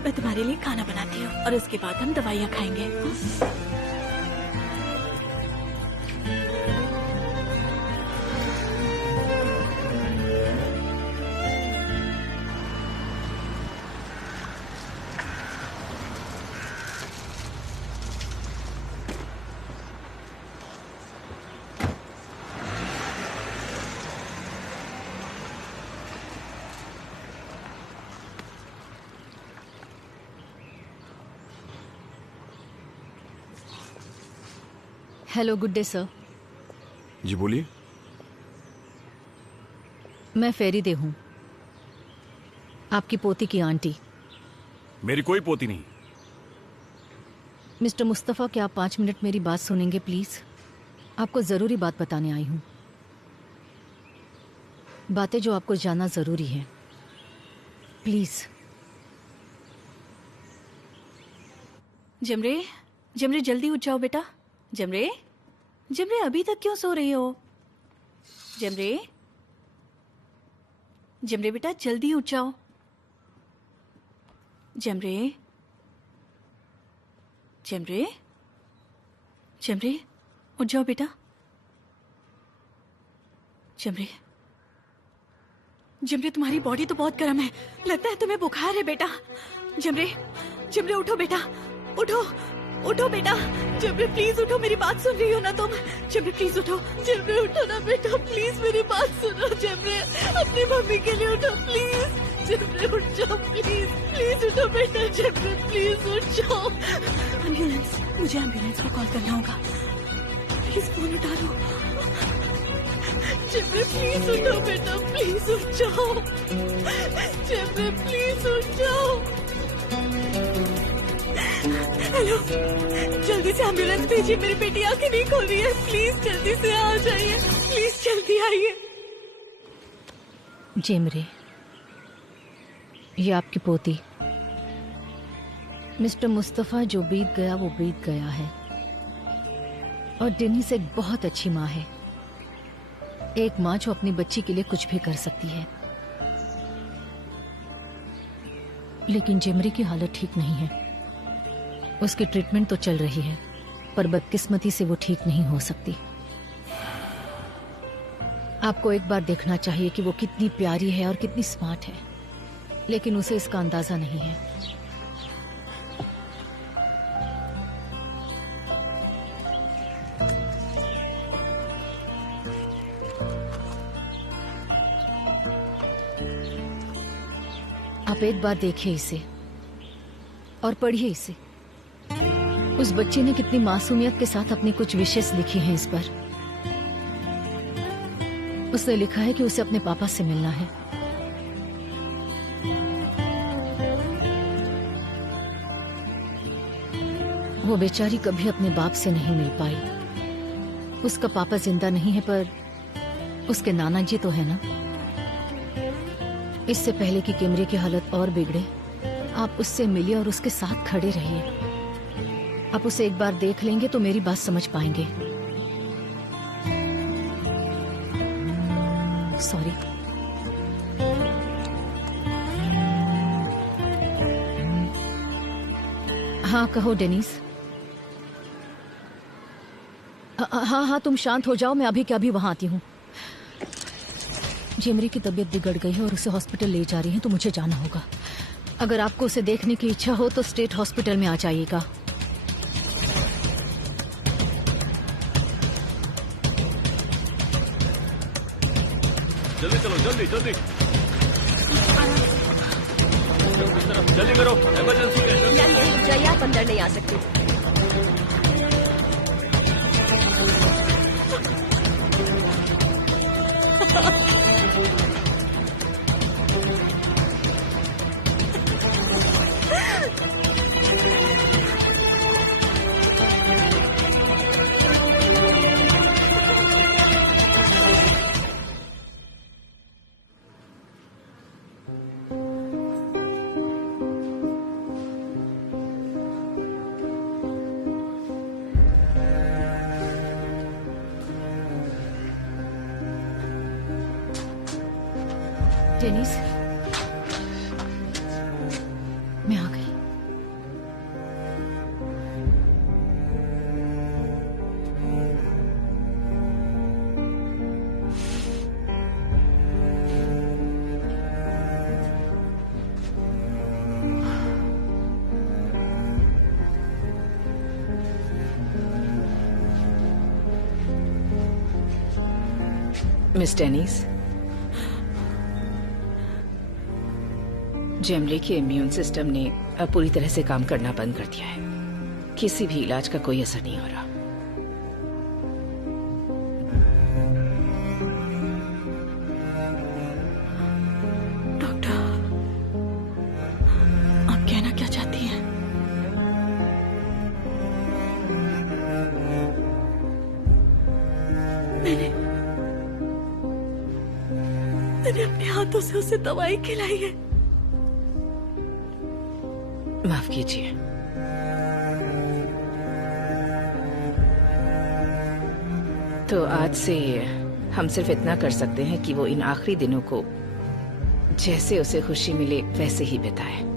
मैं तुम्हारे लिए खाना बनाती हूँ और उसके बाद हम दवाइयाँ खाएंगे। Hello, good day sir. जी बोलिए। मैं फेरीदे हूँ, आपकी पोती की आंटी। मेरी कोई पोती नहीं। मिस्टर मुस्तफ़ा, क्या आप 5 मिनट मेरी बात सुनेंगे प्लीज? आपको जरूरी बात बताने आई हूँ, बातें जो आपको जानना जरूरी है, प्लीज। जमरे, जमरे जल्दी उठ जाओ बेटा। जमरे, जमरे अभी तक क्यों सो रही हो? जमरे, जमरे बेटा जल्दी उठ जाओ। जमरे, जमरे, जमरे उठ जाओ बेटा। जमरे, जमरे तुम्हारी बॉडी तो बहुत गर्म है, लगता है तुम्हें बुखार है बेटा। जमरे, जमरे उठो बेटा, उठो उठो बेटा। जमरे प्लीज उठो, मेरी बात सुन रही हो ना तुम? जमरे प्लीज उठो, जमरे उठो ना बेटा, प्लीज मेरी बात सुनो। जमरे अपनी मम्मी के लिए उठो प्लीज। जमरे उठ जाओ प्लीज, प्लीज उठो बेटा। जमरे प्लीज उठ जाओ। एम्बुलेंस, मुझे एम्बुलेंस को कॉल करना होगा, प्लीज फोन उठा लो। जमरे प्लीज उठो बेटा, प्लीज उठ जाओ। जमरे प्लीज उठ जाओ। हेलो, जल्दी से एम्बुलेंस भेजिए, मेरी बेटी आंखें नहीं खोल रही है, प्लीज जल्दी से आ जाइए, प्लीज जल्दी आइए। जेमरे, ये आपकी पोती। मिस्टर मुस्तफ़ा, जो बीत गया वो बीत गया है, और डेनिस एक बहुत अच्छी माँ है, एक माँ जो अपनी बच्ची के लिए कुछ भी कर सकती है। लेकिन जेमरे की हालत ठीक नहीं है, उसकी ट्रीटमेंट तो चल रही है, पर बदकिस्मती से वो ठीक नहीं हो सकती। आपको एक बार देखना चाहिए कि वो कितनी प्यारी है और कितनी स्मार्ट है, लेकिन उसे इसका अंदाजा नहीं है। आप एक बार देखिए इसे और पढ़िए इसे। उस बच्ची ने कितनी मासूमियत के साथ अपनी कुछ विशेष लिखी हैं इस पर। उसने लिखा है कि उसे अपने पापा से मिलना है। वो बेचारी कभी अपने बाप से नहीं मिल पाई। उसका पापा जिंदा नहीं है, पर उसके नाना जी तो है ना। इससे पहले कि कैमरे की हालत और बिगड़े, आप उससे मिलिए और उसके साथ खड़े रहिए। आप उसे एक बार देख लेंगे तो मेरी बात समझ पाएंगे। सॉरी। हाँ कहो डेनिस। हाँ हाँ तुम शांत हो जाओ, मैं अभी के अभी वहां आती हूँ। जेमरी की तबीयत बिगड़ गई है और उसे हॉस्पिटल ले जा रही है, तो मुझे जाना होगा। अगर आपको उसे देखने की इच्छा हो तो स्टेट हॉस्पिटल में आ जाइएगा। जल्दी चलो, जल्दी जल्दी जल्दी करो, इमरजेंसी है। जाइए, आप अंदर नहीं आ सकते। डेनिस, मैं आ गई। मिस डेनिस, जेमरे के इम्यून सिस्टम ने अब पूरी तरह से काम करना बंद कर दिया है। किसी भी इलाज का कोई असर नहीं हो रहा। मैंने अपने हाथों से उसे दवाई खिलाई है। माफ कीजिए। तो आज से हम सिर्फ इतना कर सकते हैं कि वो इन आखिरी दिनों को जैसे उसे खुशी मिले वैसे ही बिताए।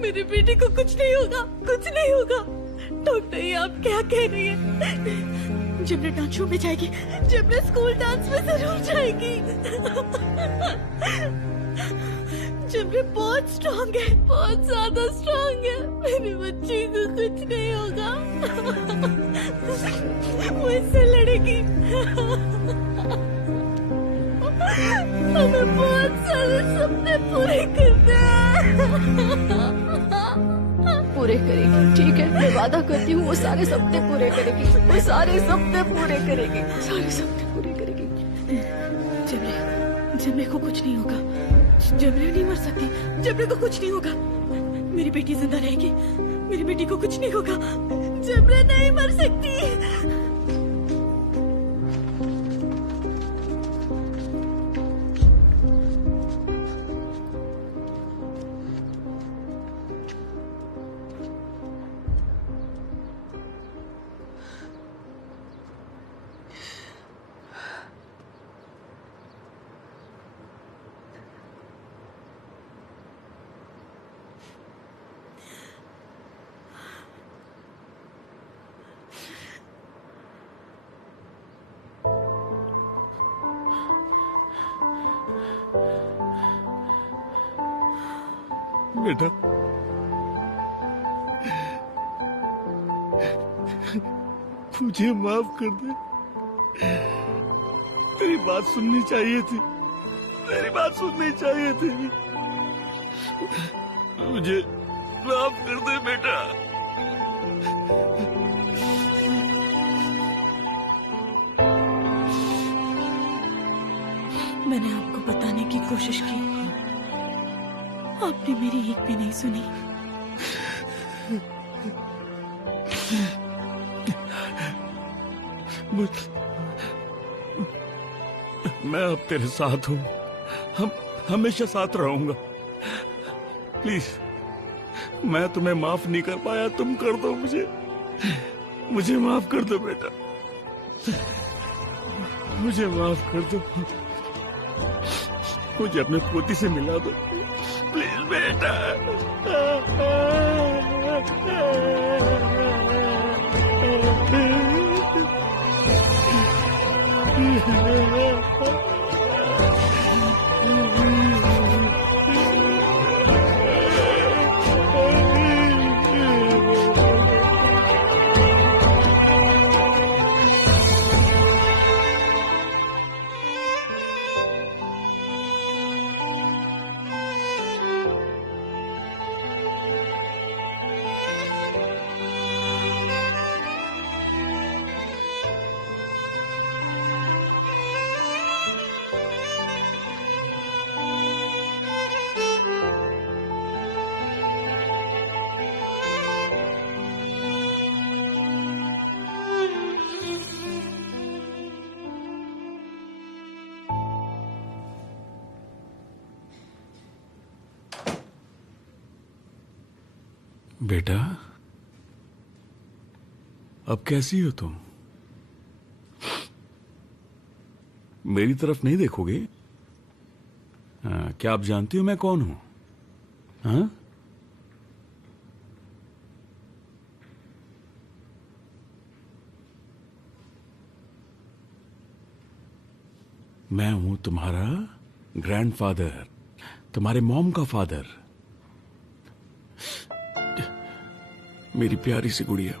मेरी बेटी को कुछ नहीं होगा, कुछ नहीं होगा। डॉक्टर ये आप क्या कह रही है? जिमरे डांस शो में जाएगी, जिमरे स्कूल डांस में जरूर जाएगी। जिमरे बहुत स्ट्रांग है, बहुत ज्यादा स्ट्रांग है। मेरी बच्ची को कुछ नहीं होगा। वो इससे लड़ेगी। हमें बहुत सारे सपने पूरे करने हैं। पूरे करेगी, ठीक है? मैं वादा करती हूँ वो सारे सपने पूरे करेगी, वो सारे सपने पूरे करेगी, सारे सपने पूरे करेगी। जमरे को कुछ नहीं होगा। जमरे नहीं मर सकती, जमरे को कुछ नहीं होगा। मेरी बेटी जिंदा रहेगी, मेरी बेटी को कुछ नहीं होगा। जमरे नहीं मर सकती। बेटा, मुझे माफ कर दे। तेरी बात सुननी चाहिए थी, तेरी बात सुननी चाहिए थी। मुझे माफ कर दे बेटा। मैंने आपको बताने की कोशिश की, आपने मेरी एक भी नहीं सुनी। मैं अब तेरे साथ हूँ, हम हमेशा साथ रहूंगा। प्लीज, मैं तुम्हें माफ नहीं कर पाया, तुम कर दो मुझे माफ कर दो बेटा, मुझे माफ कर दो। मुझे अपने पोती से मिला दो प्लीज बेटा। बेटा, अब कैसी हो तुम? मेरी तरफ नहीं देखोगे? क्या आप जानती हो मैं कौन हूं? हाँ? मैं हूं तुम्हारा ग्रैंडफादर, तुम्हारे मॉम का फादर। मेरी प्यारी सी गुड़िया,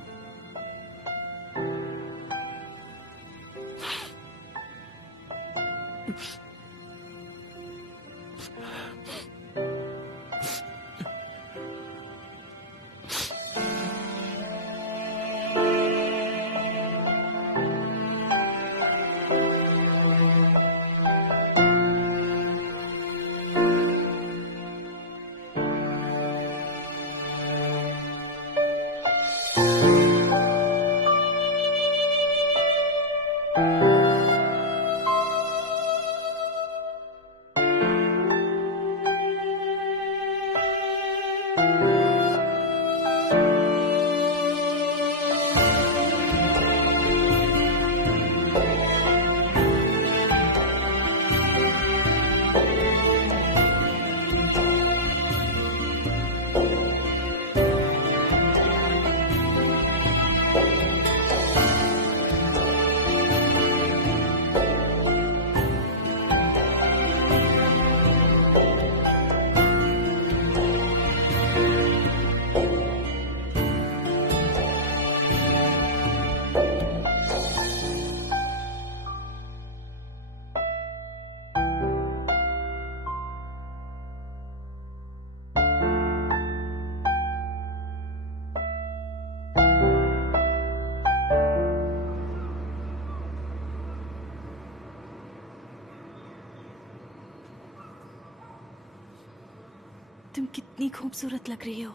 तुम कितनी खूबसूरत लग रही हो।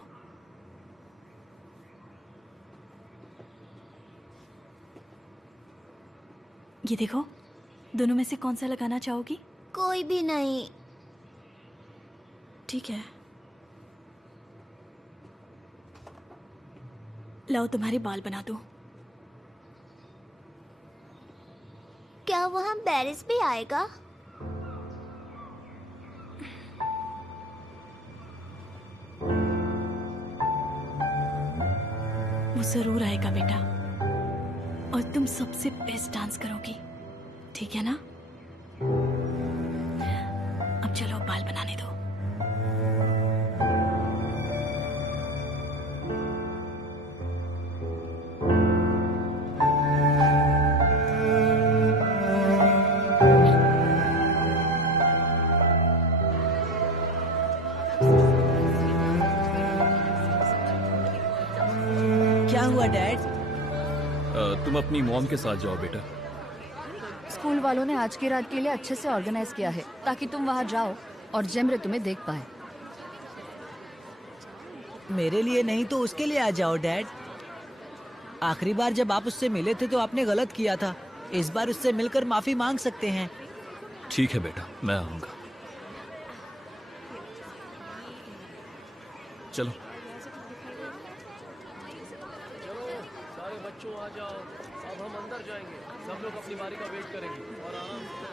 ये देखो, दोनों में से कौन सा लगाना चाहोगी? कोई भी नहीं। ठीक है, लाओ तुम्हारे बाल बना दो। क्या वहाँ बैरिस भी आएगा? वो जरूर आएगा बेटा, और तुम सबसे बेस्ट डांस करोगी, ठीक है ना? अब चलो बाल बनाने दो। क्या हुआ डैड? तुम अपनी मॉम के साथ जाओ बेटा। स्कूल वालों ने आज की रात के लिए अच्छे से ऑर्गेनाइज किया है ताकि तुम वहाँ जाओ और जेमरे तुम्हें देख पाए। मेरे लिए नहीं तो उसके लिए आ जाओ डैड। आखिरी बार जब आप उससे मिले थे तो आपने गलत किया था। इस बार उससे मिलकर माफी मांग सकते हैं। ठीक है बेटा, मैं आऊंगा। चलो सारे बच्चों आ जाओ, अब हम अंदर जाएंगे। सब लोग अपनी बारी का वेट करेंगे और आराम से।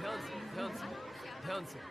ध्यान से, ध्यान से, ध्यान से।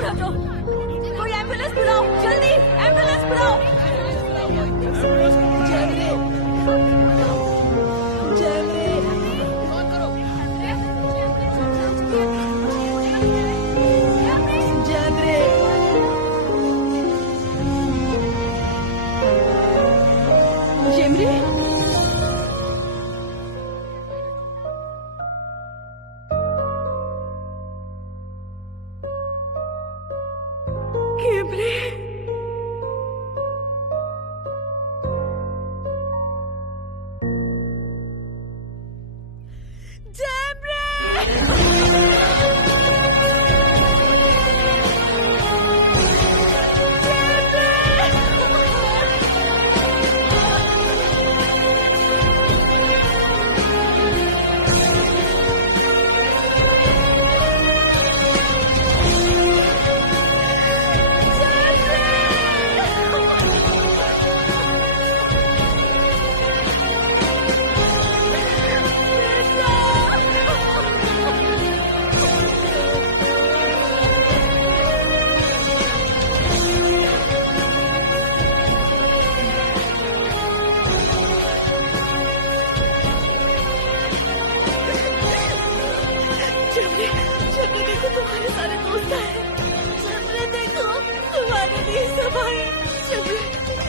दूर हटो। कोई एम्बुलेंस बुलाओ, जल्दी एम्बुलेंस बुलाओ।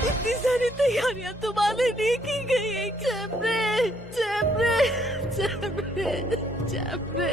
इतनी सारी तैयारियां तुम्हारे लिए की गई है। जबरे जबरे जबरे जबरे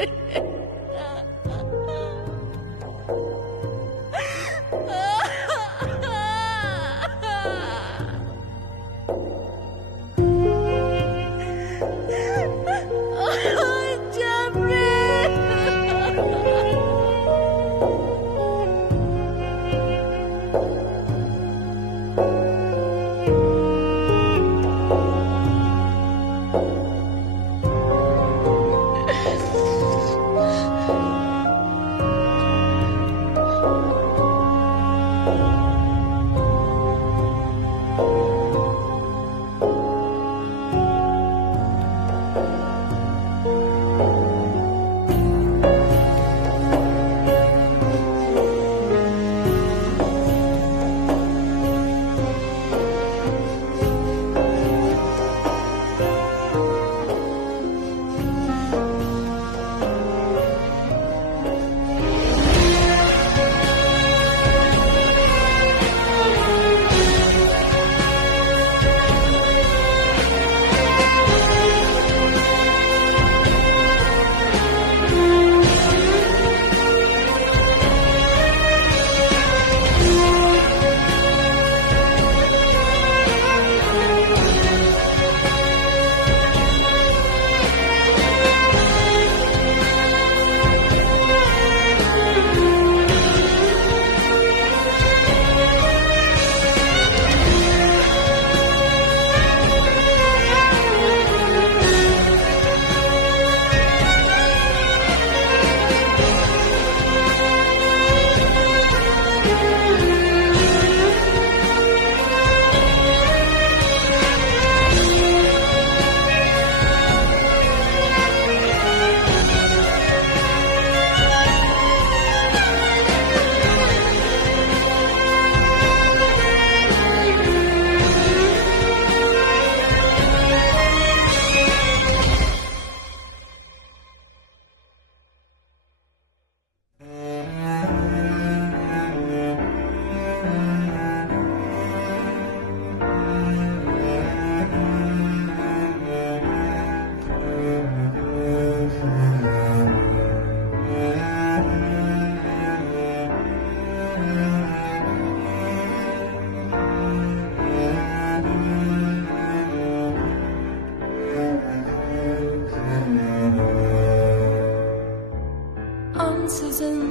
Ansızın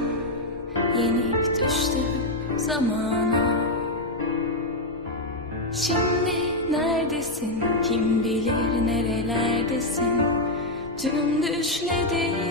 yenik düştüm zamana. Şimdi neredesin, kim bilir nerelerdesin. Tüm düşledi